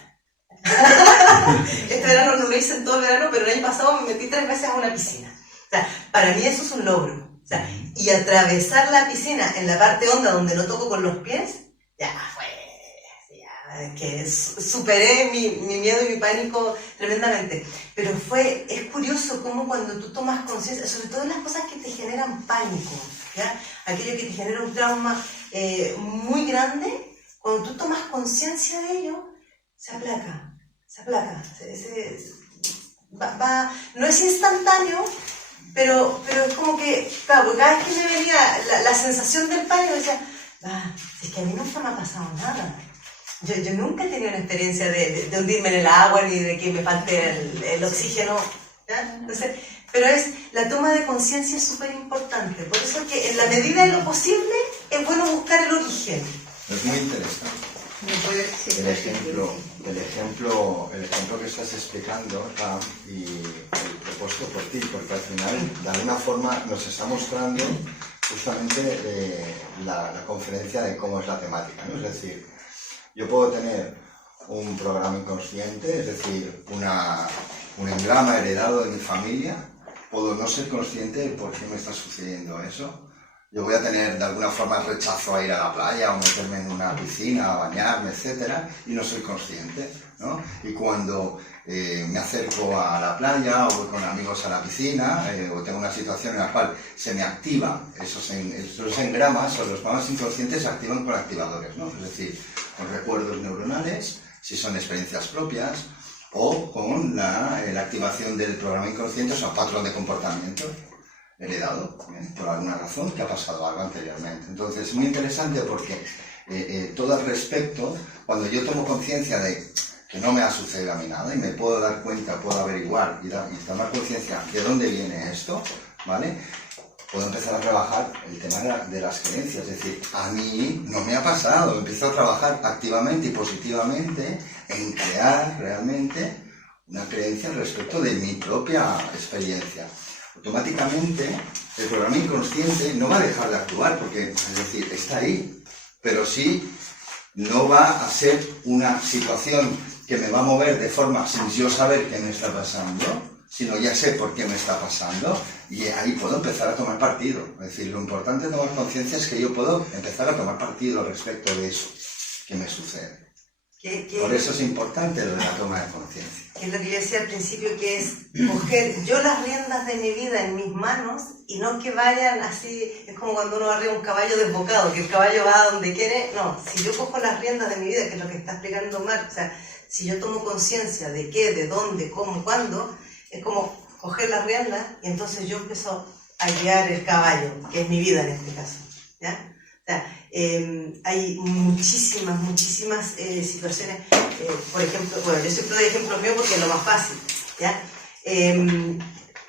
Este verano no lo hice en todo el verano, pero el año pasado me metí 3 veces a una piscina. O sea, para mí eso es un logro. O sea, y atravesar la piscina en la parte honda donde no toco con los pies, ya fue, ya que superé mi miedo y mi pánico tremendamente. Pero es curioso cómo cuando tú tomas conciencia, sobre todo en las cosas que te generan pánico, ¿ya? Aquello que te genera un trauma muy grande, cuando tú tomas conciencia de ello, se aplaca. No es instantáneo, pero es como que, claro, cada vez que me venía la sensación del pánico, decía, es que a mí nunca me ha pasado nada. Yo nunca he tenido una experiencia de hundirme en el agua ni de que me falte el oxígeno, ¿ya? Entonces, pero la toma de conciencia es súper importante. Por eso es que en la medida de lo posible es bueno buscar el origen. Es muy interesante. El ejemplo que estás explicando, Pam, y el propuesto por ti, porque al final, de alguna forma, nos está mostrando justamente la conferencia de cómo es la temática, ¿no? Es decir, yo puedo tener un programa inconsciente, es decir, un engrama heredado de mi familia, puedo no ser consciente de por qué me está sucediendo eso. Yo voy a tener de alguna forma rechazo a ir a la playa o meterme en una piscina, a bañarme, etcétera, y no soy consciente, ¿no? Y cuando me acerco a la playa o voy con amigos a la piscina o tengo una situación en la cual se me activa esos engramas o los programas inconscientes se activan con activadores, ¿no? Es decir, con recuerdos neuronales, si son experiencias propias, o con la activación del programa inconsciente, o sea, patrón de comportamiento heredado, por alguna razón, que ha pasado algo anteriormente. Entonces, es muy interesante porque todo al respecto, cuando yo tomo conciencia de que no me ha sucedido a mí nada y me puedo dar cuenta, puedo averiguar y tomar conciencia de dónde viene esto, ¿vale? Puedo empezar a trabajar el tema de las creencias, es decir, a mí no me ha pasado, empiezo a trabajar activamente y positivamente en crear realmente una creencia respecto de mi propia experiencia. Automáticamente el programa inconsciente no va a dejar de actuar porque, es decir, está ahí, pero sí no va a ser una situación que me va a mover de forma sin yo saber qué me está pasando, sino ya sé por qué me está pasando y ahí puedo empezar a tomar partido. Es decir, lo importante de tomar conciencia es que yo puedo empezar a tomar partido respecto de eso que me sucede. Por eso es importante lo de la toma de conciencia. Que es lo que yo decía al principio, que es coger yo las riendas de mi vida en mis manos y no que vayan así, es como cuando uno arriba un caballo desbocado, que el caballo va a donde quiere. No, si yo cojo las riendas de mi vida, que es lo que está explicando Marc, o sea, si yo tomo conciencia de qué, de dónde, cómo, cuándo, es como coger las riendas y entonces yo empiezo a guiar el caballo, que es mi vida en este caso, ¿ya? O sea, hay muchísimas situaciones, por ejemplo, bueno, yo siempre doy ejemplos míos porque es lo más fácil, ¿ya?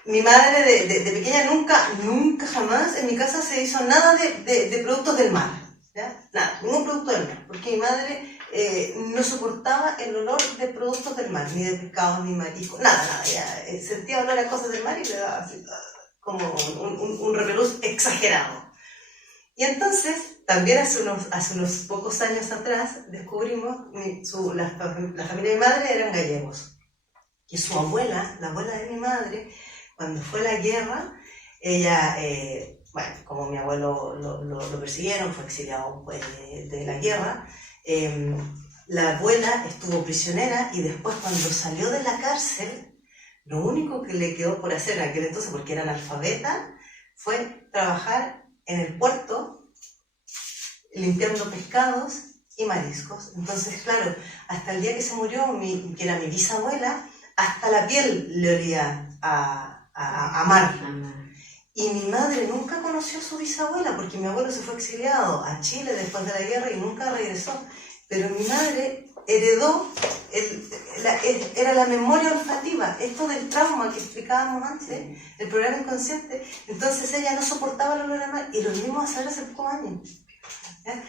Mi madre de pequeña nunca jamás en mi casa se hizo nada de productos del mar, ¿ya? Nada, ningún producto del mar, porque mi madre no soportaba el olor de productos del mar, ni de pescado, ni marisco, nada, ya sentía olor a cosas del mar y le daba así, como un repelús exagerado. Y entonces, también hace unos pocos años atrás, descubrimos la familia de mi madre eran gallegos. Y su abuela, la abuela de mi madre, cuando fue la guerra, ella, bueno, como mi abuelo lo persiguieron, fue exiliado de la guerra, la abuela estuvo prisionera y después cuando salió de la cárcel, lo único que le quedó por hacer en aquel entonces, porque era analfabeta, fue trabajar en el puerto limpiando pescados y mariscos. Entonces, claro, hasta el día que se murió, que era mi bisabuela, hasta la piel le olía a mar. Y mi madre nunca conoció a su bisabuela porque mi abuelo se fue exiliado a Chile después de la guerra y nunca regresó. Pero mi madre heredó, era la memoria olfativa, esto del trauma que explicábamos antes, el programa inconsciente. Entonces ella no soportaba el olor a mar y lo vimos a saber hace pocos años. ¿Ya?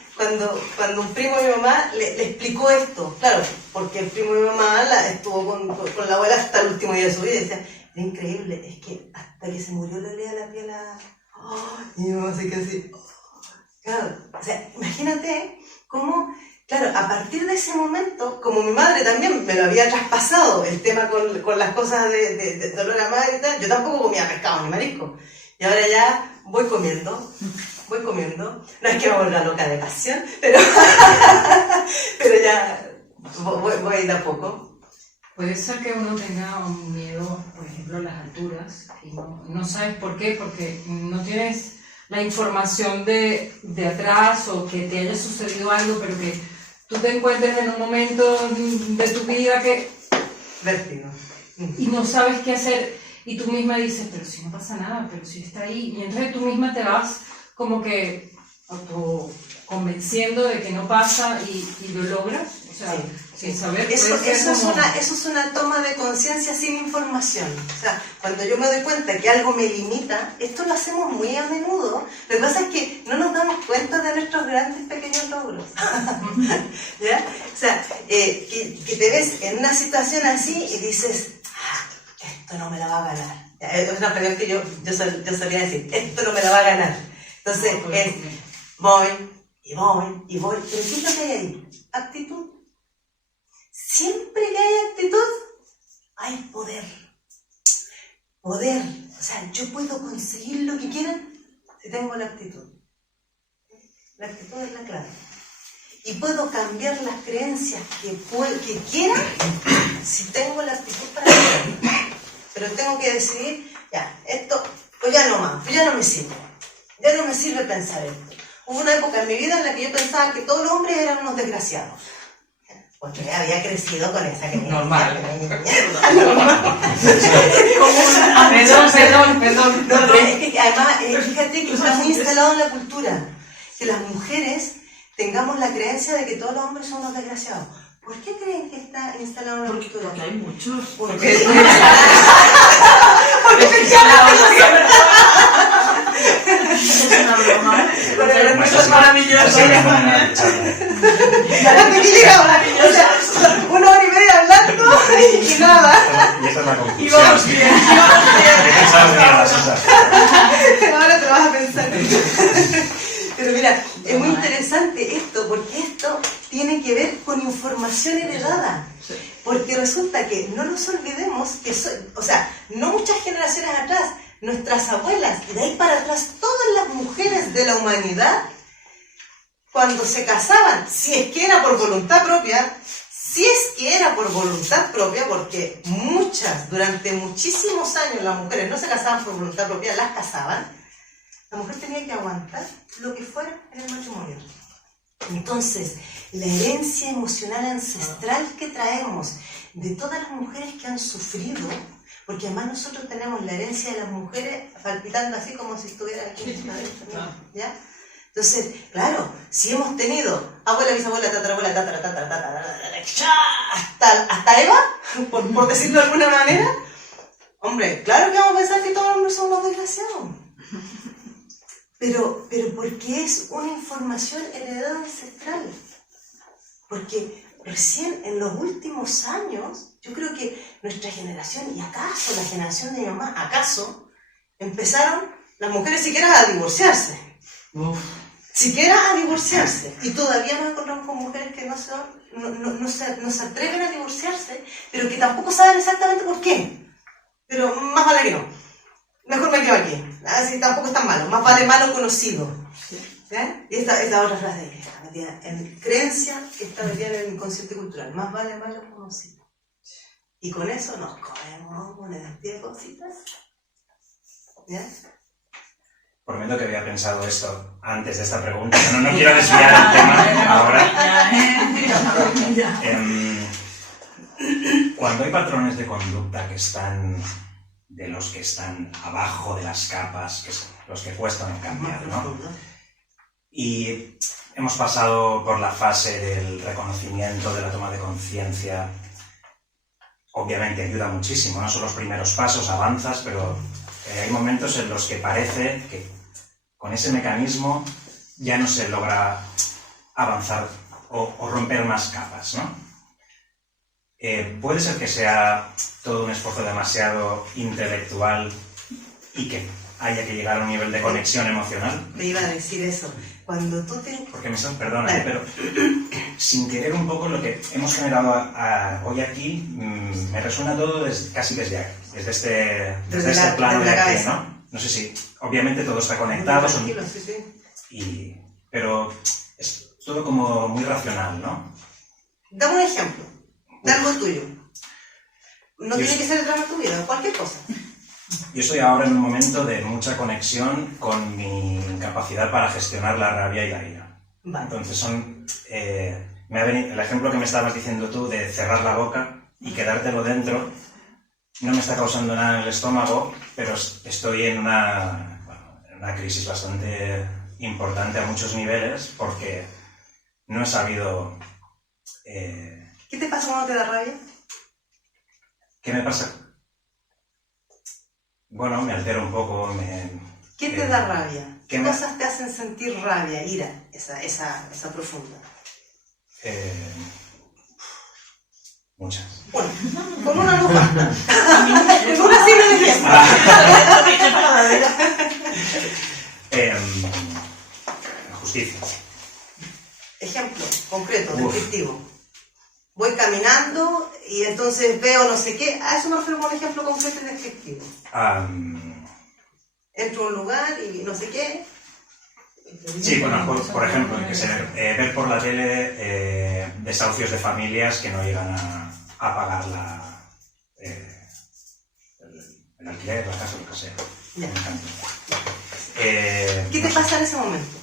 Cuando un primo de mi mamá le explicó esto, claro, porque el primo de mi mamá estuvo con la abuela hasta el último día de su vida y decía, es increíble, es que hasta que se murió le olía la piel a... Oh, y mi mamá se quedó así, claro, o sea, imagínate cómo, claro, a partir de ese momento, como mi madre también me lo había traspasado, el tema con las cosas de dolor a madre y tal, yo tampoco comía pescado ni marisco. Y ahora ya voy comiendo. No es que me vuelva loca de pasión, pero ya voy de a poco. Puede ser que uno tenga un miedo, por ejemplo, a las alturas, y no sabes por qué, porque no tienes la información de atrás o que te haya sucedido algo, pero que tú te encuentres en un momento de tu vida que... Vértigo. Y no sabes qué hacer, y tú misma dices, pero si no pasa nada, pero si está ahí, y entonces tú misma te vas como que convenciendo de que no pasa y lo logras, o sea, Sí. sin saber. Eso como... es una toma de conciencia sin información. O sea, cuando yo me doy cuenta que algo me limita, esto lo hacemos muy a menudo. Lo que pasa es que no nos damos cuenta de nuestros grandes pequeños logros. ¿Ya? O sea, que te ves en una situación así y dices, esto no me la va a ganar. Es una expresión que yo solía decir, esto no me la va a ganar. Entonces, voy. Pero ¿qué es lo que hay ahí? Actitud. Siempre que hay actitud, hay poder. Poder. O sea, yo puedo conseguir lo que quieran si tengo la actitud. La actitud es la clave. Y puedo cambiar las creencias que quiera si tengo la actitud para hacerlo. Pero tengo que decidir, ya, esto, pues ya no más, pues ya no me sirve. Ya no me sirve pensar esto. Hubo una época en mi vida en la que yo pensaba que todos los hombres eran unos desgraciados. Porque había crecido con esa creencia. Normal. Perdón. No, es que además, fíjate que está muy instalado en la cultura. Que las mujeres tengamos la creencia de que todos los hombres son unos desgraciados. ¿Por qué creen que está instalado en la cultura? Porque hay muchos. Porque Es una broma. Pero Eso es maravilloso. hasta que llegamos, o sea, 1 hora y media hablando y nada. Y esa es la conclusión. Y vamos bien. Esas mierdas, esas. Ahora te vas a pensar. Pero mira, es muy interesante esto, porque esto tiene que ver con información heredada. Porque resulta que no nos olvidemos que, o sea, no muchas generaciones atrás, nuestras abuelas, y de ahí para atrás, todas las mujeres de la humanidad, cuando se casaban, si es que era por voluntad propia, porque muchas, durante muchísimos años, las mujeres no se casaban por voluntad propia, las casaban, la mujer tenía que aguantar lo que fuera en el matrimonio. Entonces, la herencia emocional ancestral que traemos de todas las mujeres que han sufrido, porque además nosotros tenemos la herencia de las mujeres palpitando así como si estuviera aquí, ¿ya? Entonces, claro, si hemos tenido abuela, bisabuela, tatarabuela, hasta Eva, por decirlo de alguna manera, hombre, claro que vamos a pensar que todos los hombres son unos desgraciados. Pero porque es una información heredada ancestral. Porque recién en los últimos años, yo creo que nuestra generación, y acaso la generación de mi mamá, empezaron las mujeres siquiera a divorciarse. Siquiera a divorciarse. Y todavía nos encontramos con mujeres que no se atreven a divorciarse, pero que tampoco saben exactamente por qué. Pero más vale que no. Mejor me quedo aquí. Así tampoco es tan malo. Más vale malo conocido. ¿Sí? Y esta otra frase que está metida en creencia, que está metida en el inconsciente cultural. Más vale malo conocido. Y con eso nos comemos una cantidad de cositas. ¿Ya? Prometo que había pensado esto antes de esta pregunta. No quiero desviar el tema ahora. Cuando hay patrones de conducta que están de los que están abajo de las capas, que son los que cuestan cambiar, ¿no? Y hemos pasado por la fase del reconocimiento, de la toma de conciencia. Obviamente ayuda muchísimo, ¿no? Son los primeros pasos, avanzas, pero hay momentos en los que parece que con ese mecanismo ya no se logra avanzar o romper más capas, ¿no? Puede ser que sea todo un esfuerzo demasiado intelectual y que haya que llegar a un nivel de conexión emocional. Te iba a decir eso. Cuando tú te... Porque perdona, pero sin querer un poco lo que hemos generado hoy aquí, me resuena todo casi desde aquí, desde este plano de aquí, ¿no? No sé si, obviamente todo está conectado, Tranquilo, sí, sí. pero es todo como muy racional, ¿no? Dame un ejemplo de algo tuyo. No tiene que ser el drama de tu vida, cualquier cosa. Yo estoy ahora en un momento de mucha conexión con mi capacidad para gestionar la rabia y la ira. Vale. Entonces me ha venido, el ejemplo que me estabas diciendo tú de cerrar la boca y quedártelo dentro, no me está causando nada en el estómago, pero estoy en una crisis bastante importante a muchos niveles porque no he sabido... ¿Qué te pasa cuando te da rabia? ¿Qué me pasa? Bueno, me altera un poco, ¿Qué te da rabia? ¿Qué me- cosas te hacen sentir rabia, ira, esa profunda? Muchas. Bueno, con una no basta. Con una sí no ejemplo. Justicia. Ejemplo concreto, descriptivo. Voy caminando y entonces veo no sé qué. A eso me refiero con un ejemplo concreto y descriptivo. Entro a un lugar y no sé qué. Sí, bueno, por ejemplo, ver por la tele desahucios de familias que no llegan a pagar el alquiler, la casa, lo que sea. Ya. Me encanta. ¿Qué te pasa en ese momento?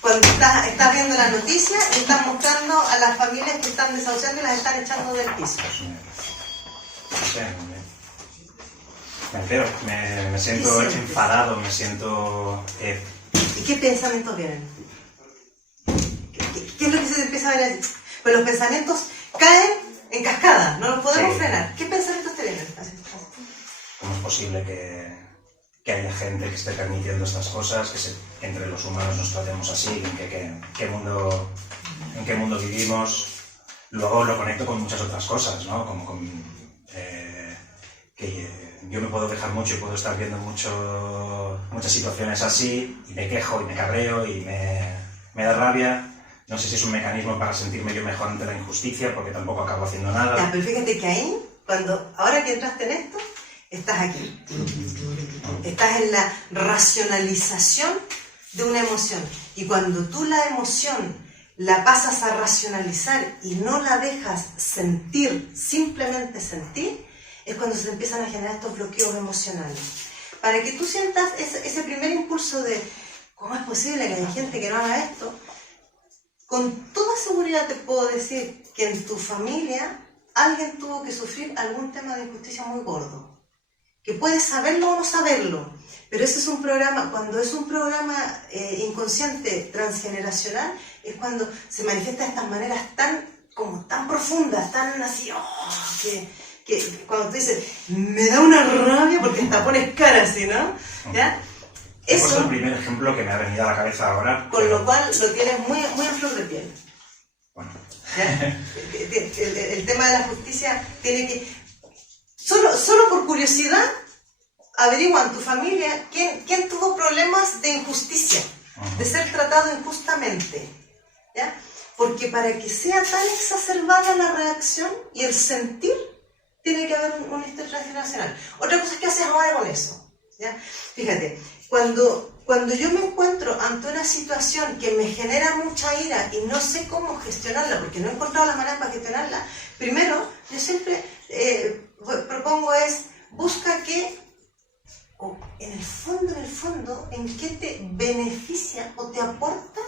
Cuando estás viendo la noticia y están mostrando a las familias que están desahuciando y las están echando del piso. No sé, me altero, me siento sientes? enfadado, me siento... ¿Y qué pensamientos vienen? ¿Qué es lo que se te empieza a ver? Pues los pensamientos caen en cascada, no los podemos Sí. frenar. ¿Qué pensamientos te vienen? ¿Cómo es posible que haya gente que esté permitiendo estas cosas, que entre los humanos nos tratemos así, en qué mundo vivimos? Luego lo conecto con muchas otras cosas, ¿no? Como que yo me puedo quejar mucho y puedo estar viendo muchas situaciones así y me quejo y me cabreo y me da rabia. No sé si es un mecanismo para sentirme yo mejor ante la injusticia porque tampoco acabo haciendo nada. Ya, pero fíjate que ahí, ahora que entraste en esto, estás aquí. Estás en la racionalización de una emoción. Y cuando tú la emoción la pasas a racionalizar y no la dejas sentir, simplemente sentir, es cuando se empiezan a generar estos bloqueos emocionales. Para que tú sientas ese primer impulso de ¿cómo es posible que haya gente que no haga esto? Con toda seguridad te puedo decir que en tu familia alguien tuvo que sufrir algún tema de injusticia muy gordo. Que puedes saberlo o no saberlo, pero ese es un programa, cuando es un programa inconsciente transgeneracional, es cuando se manifiesta de estas maneras tan profundas, tan así, que cuando tú dices, me da una rabia porque hasta pones cara así, ¿no? ¿Ya? Eso es el Eso, primer ejemplo que me ha venido a la cabeza ahora. con lo cual lo tienes muy, muy en flor de piel. Bueno. ¿Ya? El tema de la justicia tiene que... Solo por curiosidad, averigua en tu familia quién tuvo problemas de injusticia, de ser tratado injustamente. ¿Ya? Porque para que sea tan exacerbada la reacción y el sentir, tiene que haber una historia transgeneracional. Otra cosa es que haces ahora con eso. ¿Ya? Fíjate, cuando yo me encuentro ante una situación que me genera mucha ira y no sé cómo gestionarla, porque no he encontrado la manera para gestionarla, primero, yo siempre propongo busca en el fondo, en qué te beneficia o te aporta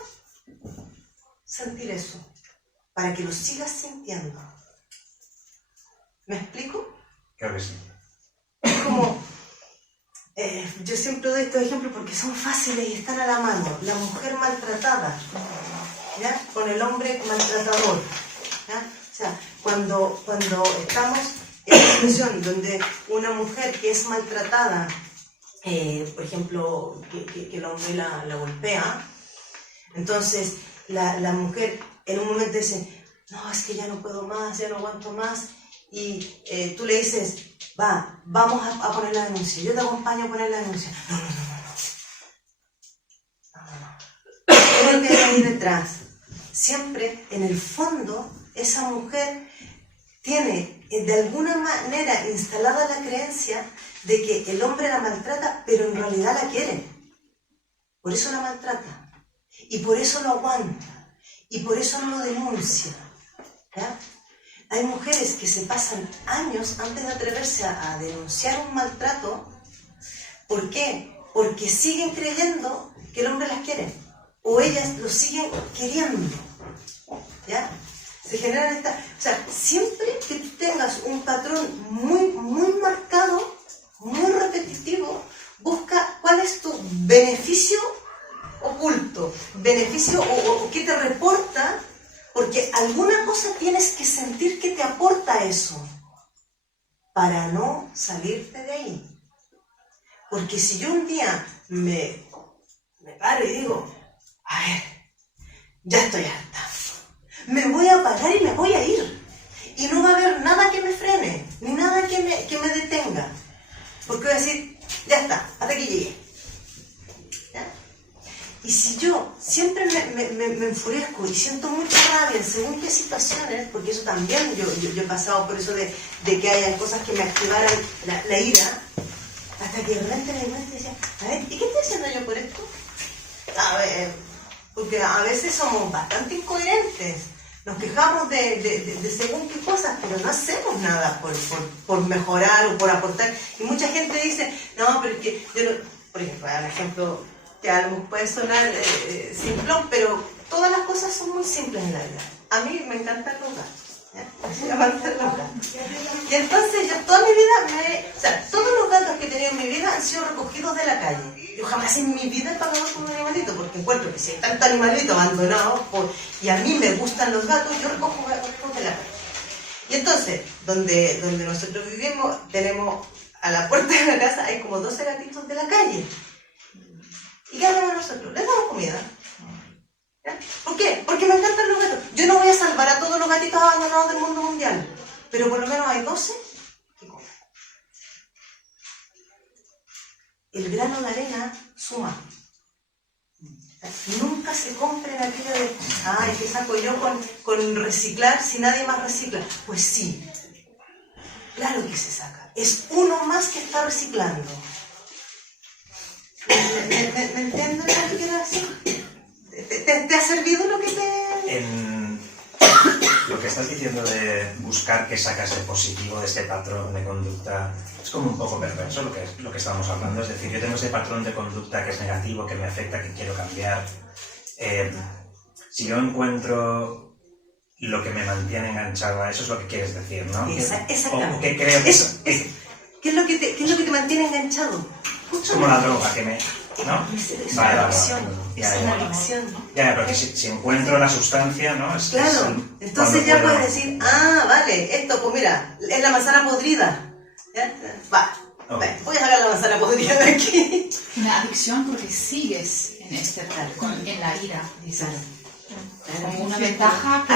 sentir eso, para que lo sigas sintiendo. ¿Me explico? Creo que sí. Es como, yo siempre doy estos ejemplos porque son fáciles y están a la mano. La mujer maltratada, ¿ya? Con el hombre maltratador, ¿ya? O sea, cuando estamos en una situación donde una mujer que es maltratada, por ejemplo, que el hombre la golpea, entonces la mujer en un momento dice, no, es que ya no puedo más, ya no aguanto más, y tú le dices, vamos a poner la denuncia, yo te acompaño a poner la denuncia. No. Todo lo que hay ahí detrás, siempre en el fondo, esa mujer tiene de alguna manera instalada la creencia de que el hombre la maltrata, pero en realidad la quiere. Por eso la maltrata. Y por eso lo aguanta. Y por eso no lo denuncia. ¿Ya? Hay mujeres que se pasan años antes de atreverse a denunciar un maltrato. ¿Por qué? Porque siguen creyendo que el hombre las quiere. O ellas lo siguen queriendo. ¿Ya? Se generan esta... O sea, siempre que tú tengas un patrón muy marcado, muy repetitivo, busca cuál es tu beneficio oculto, beneficio o qué te reporta, porque alguna cosa tienes que sentir que te aporta eso, para no salirte de ahí. Porque si yo un día me paro y digo, a ver, ya estoy harta, me voy a parar y me voy a ir. Y no va a haber nada que me frene, ni nada que me detenga. Porque voy a decir, ya está, hasta aquí llegué. ¿Ya? Y si yo siempre me enfurezco y siento mucha rabia en según qué situaciones, porque eso también yo he pasado por eso de que haya cosas que me activaran la ira, hasta que de repente me di decía, a ver, ¿y qué estoy haciendo yo por esto? A ver, porque a veces somos bastante incoherentes. Nos quejamos de según qué cosas, pero no hacemos nada por mejorar o por aportar. Y mucha gente dice, no, pero es que yo no... Por ejemplo, un ejemplo que a lo mejor puede sonar simplón, pero todas las cosas son muy simples en la vida. A mí me encantan los gatos. Y entonces yo toda mi vida, o sea, todos los gatos que he tenido en mi vida han sido recogidos de la calle. Yo jamás en mi vida he pagado por un animalito, porque encuentro que si hay tanto animalito abandonado, y a mí me gustan los gatos, yo recojo gatos de la calle. Y entonces, donde nosotros vivimos, tenemos a la puerta de la casa, hay como 12 gatitos de la calle. ¿Y qué hacemos nosotros? Les damos comida. ¿Ya? ¿Por qué? Porque me encantan los gatos. Yo no voy a salvar a todos los gatitos abandonados del mundo mundial, pero por lo menos hay 12 que comen. El grano de arena suma. Nunca se compren aquello de, ay, ¿qué saco yo con reciclar si nadie más recicla? Pues sí, claro que se saca. Es uno más que está reciclando. ¿Me entiendes lo que quiero decir? ¿Te ha servido lo que te...? Lo que estás diciendo de buscar qué sacas de positivo de este patrón de conducta es como un poco perverso lo que estamos hablando. Es decir, yo tengo ese patrón de conducta que es negativo, que me afecta, que quiero cambiar. Si yo encuentro lo que me mantiene enganchado a eso, es lo que quieres decir, ¿no? Exactamente. ¿O qué creo que es? ¿Qué es lo que te mantiene enganchado? Es como la droga que me... ¿no? Es una adicción. Es una adicción. Ya, porque si encuentro la sustancia, ¿no? Claro, entonces ya puedes decir, vale, esto, pues mira, es la manzana podrida. ¿Ya? Voy a sacar la manzana podrida de aquí. Una adicción porque sigues en en la ira, dices. Como una ventaja que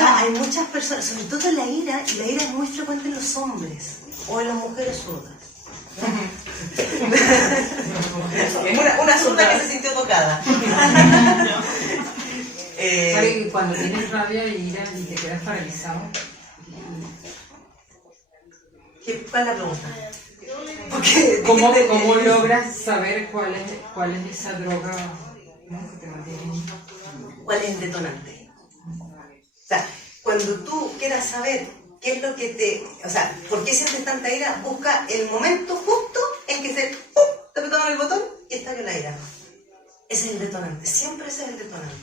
hay muchas personas, sobre todo en la ira, y la ira es muy frecuente en los hombres o en las mujeres sordas. una zurda que se sintió tocada. ¿Sabes que cuando tienes rabia e ira y te quedas paralizado? ¿Cuál es la pregunta? ¿Cómo logras saber cuál es esa droga, ¿no?, que te mantiene? ¿Cuál es el detonante? O sea, cuando tú quieras saber qué es lo que o sea, ¿por qué sientes tanta ira? Busca el momento justo en que te apretaron el botón y estalló la ira. Ese es el detonante, siempre ese es el detonante.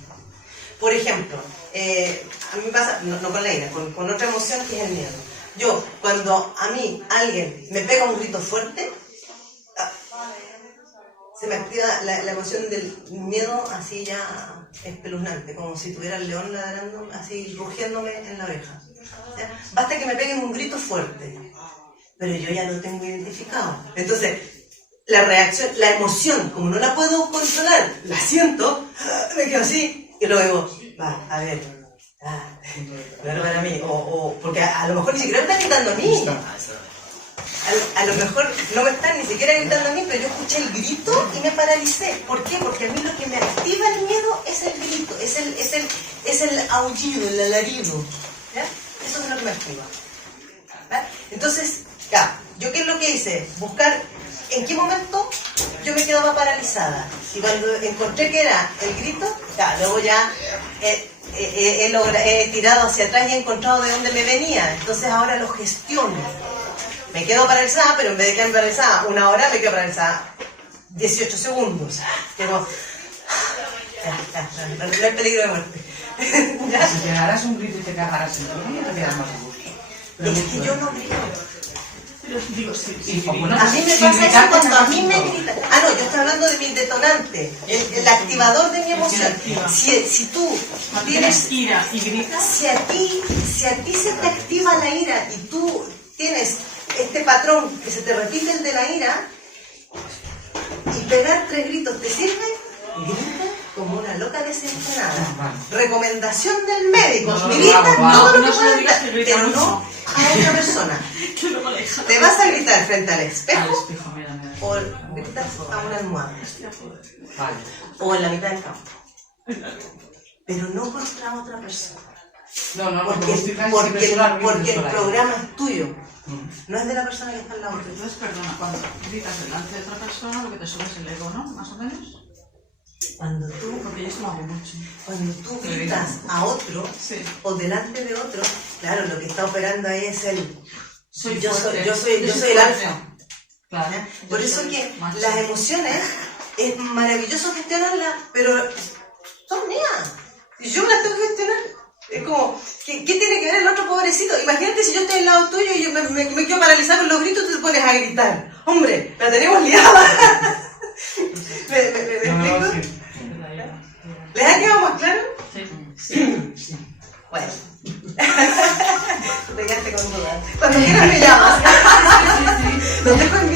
Por ejemplo, a mí me pasa, no con la ira, con otra emoción que es el miedo. Yo, cuando a mí alguien me pega un grito fuerte, se me activa la emoción del miedo así ya espeluznante, como si tuviera el león ladrando, así rugiéndome en la oreja. ¿Ya? Basta que me peguen un grito fuerte, pero yo ya lo tengo identificado. Entonces, la reacción, la emoción, como no la puedo controlar, la siento, me quedo así, y luego digo, a ver, no era para mí, o porque a lo mejor ni siquiera me está gritando a mí. a lo mejor no me están ni siquiera gritando a mí, pero yo escuché el grito y me paralicé. ¿Por qué? Porque a mí lo que me activa el miedo es el grito, es el aullido, el alarido. ¿Ya? Eso es lo que me activa. ¿Ya? Entonces, ya, ¿yo qué es lo que hice? Buscar en qué momento yo me quedaba paralizada. Y cuando encontré que era el grito, ya, luego ya he tirado hacia atrás y he encontrado de dónde me venía. Entonces ahora lo gestiono. Me quedo paralizada, pero en vez de quedarme paralizada 1 hora, me quedo paralizada 18 segundos. Quedo... no hay peligro de muerte. ¿Ya? Si pegaras un grito y te cagaras en todo, ya te quedas más a gusto. Es que yo no grito. Pero digo, sí, Sí, sí. como no, A mí me sin pasa eso gritarte, cuando a te mí me pasa todo. gritan. Ah, no, yo estoy hablando de mi detonante, el activador de mi emoción. activa. Si tú Cuando tienes... tienes ira y gritas, Si a ti se te activa la ira y tú tienes este patrón que se te repite el de la ira, y pegar 3 gritos te sirve, grita como una loca desenfrenada. Recomendación del médico, No, no, grita no, todo lo no que se lo puedas, digas que grita pero no mucho. a otra persona. que luego la hija. Te vas a gritar frente al Al espejo espejo, mira. o gritas a una almohada Vale. o en la mitad del campo, pero no contra otra persona. No, no, no, Porque, como estoy casi porque, siempre sola, porque el sola. programa es tuyo, Mm. no es de la persona que está al lado. Porque entonces, perdona, cuando gritas delante de otra persona, lo que te sube es el ego, ¿no? Más o menos. Cuando tú, Porque yo esto lo hago mucho. cuando tú gritas a otro Sí. o delante de otro, claro, lo que está operando ahí es el Soy yo fuerte. yo soy el fuerte. alfa. Claro. ¿Ya? Yo Por eso soy que macho. las emociones es maravilloso gestionarlas, pero son mías. Y yo las tengo que gestionar. Es como, ¿qué tiene que ver el otro pobrecito? Imagínate si yo estoy al lado tuyo y yo me quedo paralizado con los gritos y tú te pones a gritar. Hombre, la tenemos liada. ¿Me explico? No, sí. ¿Les ha quedado más claro? Sí. Bueno. Te quedaste con dudas. Cuando quieras me llamas. Los dejo en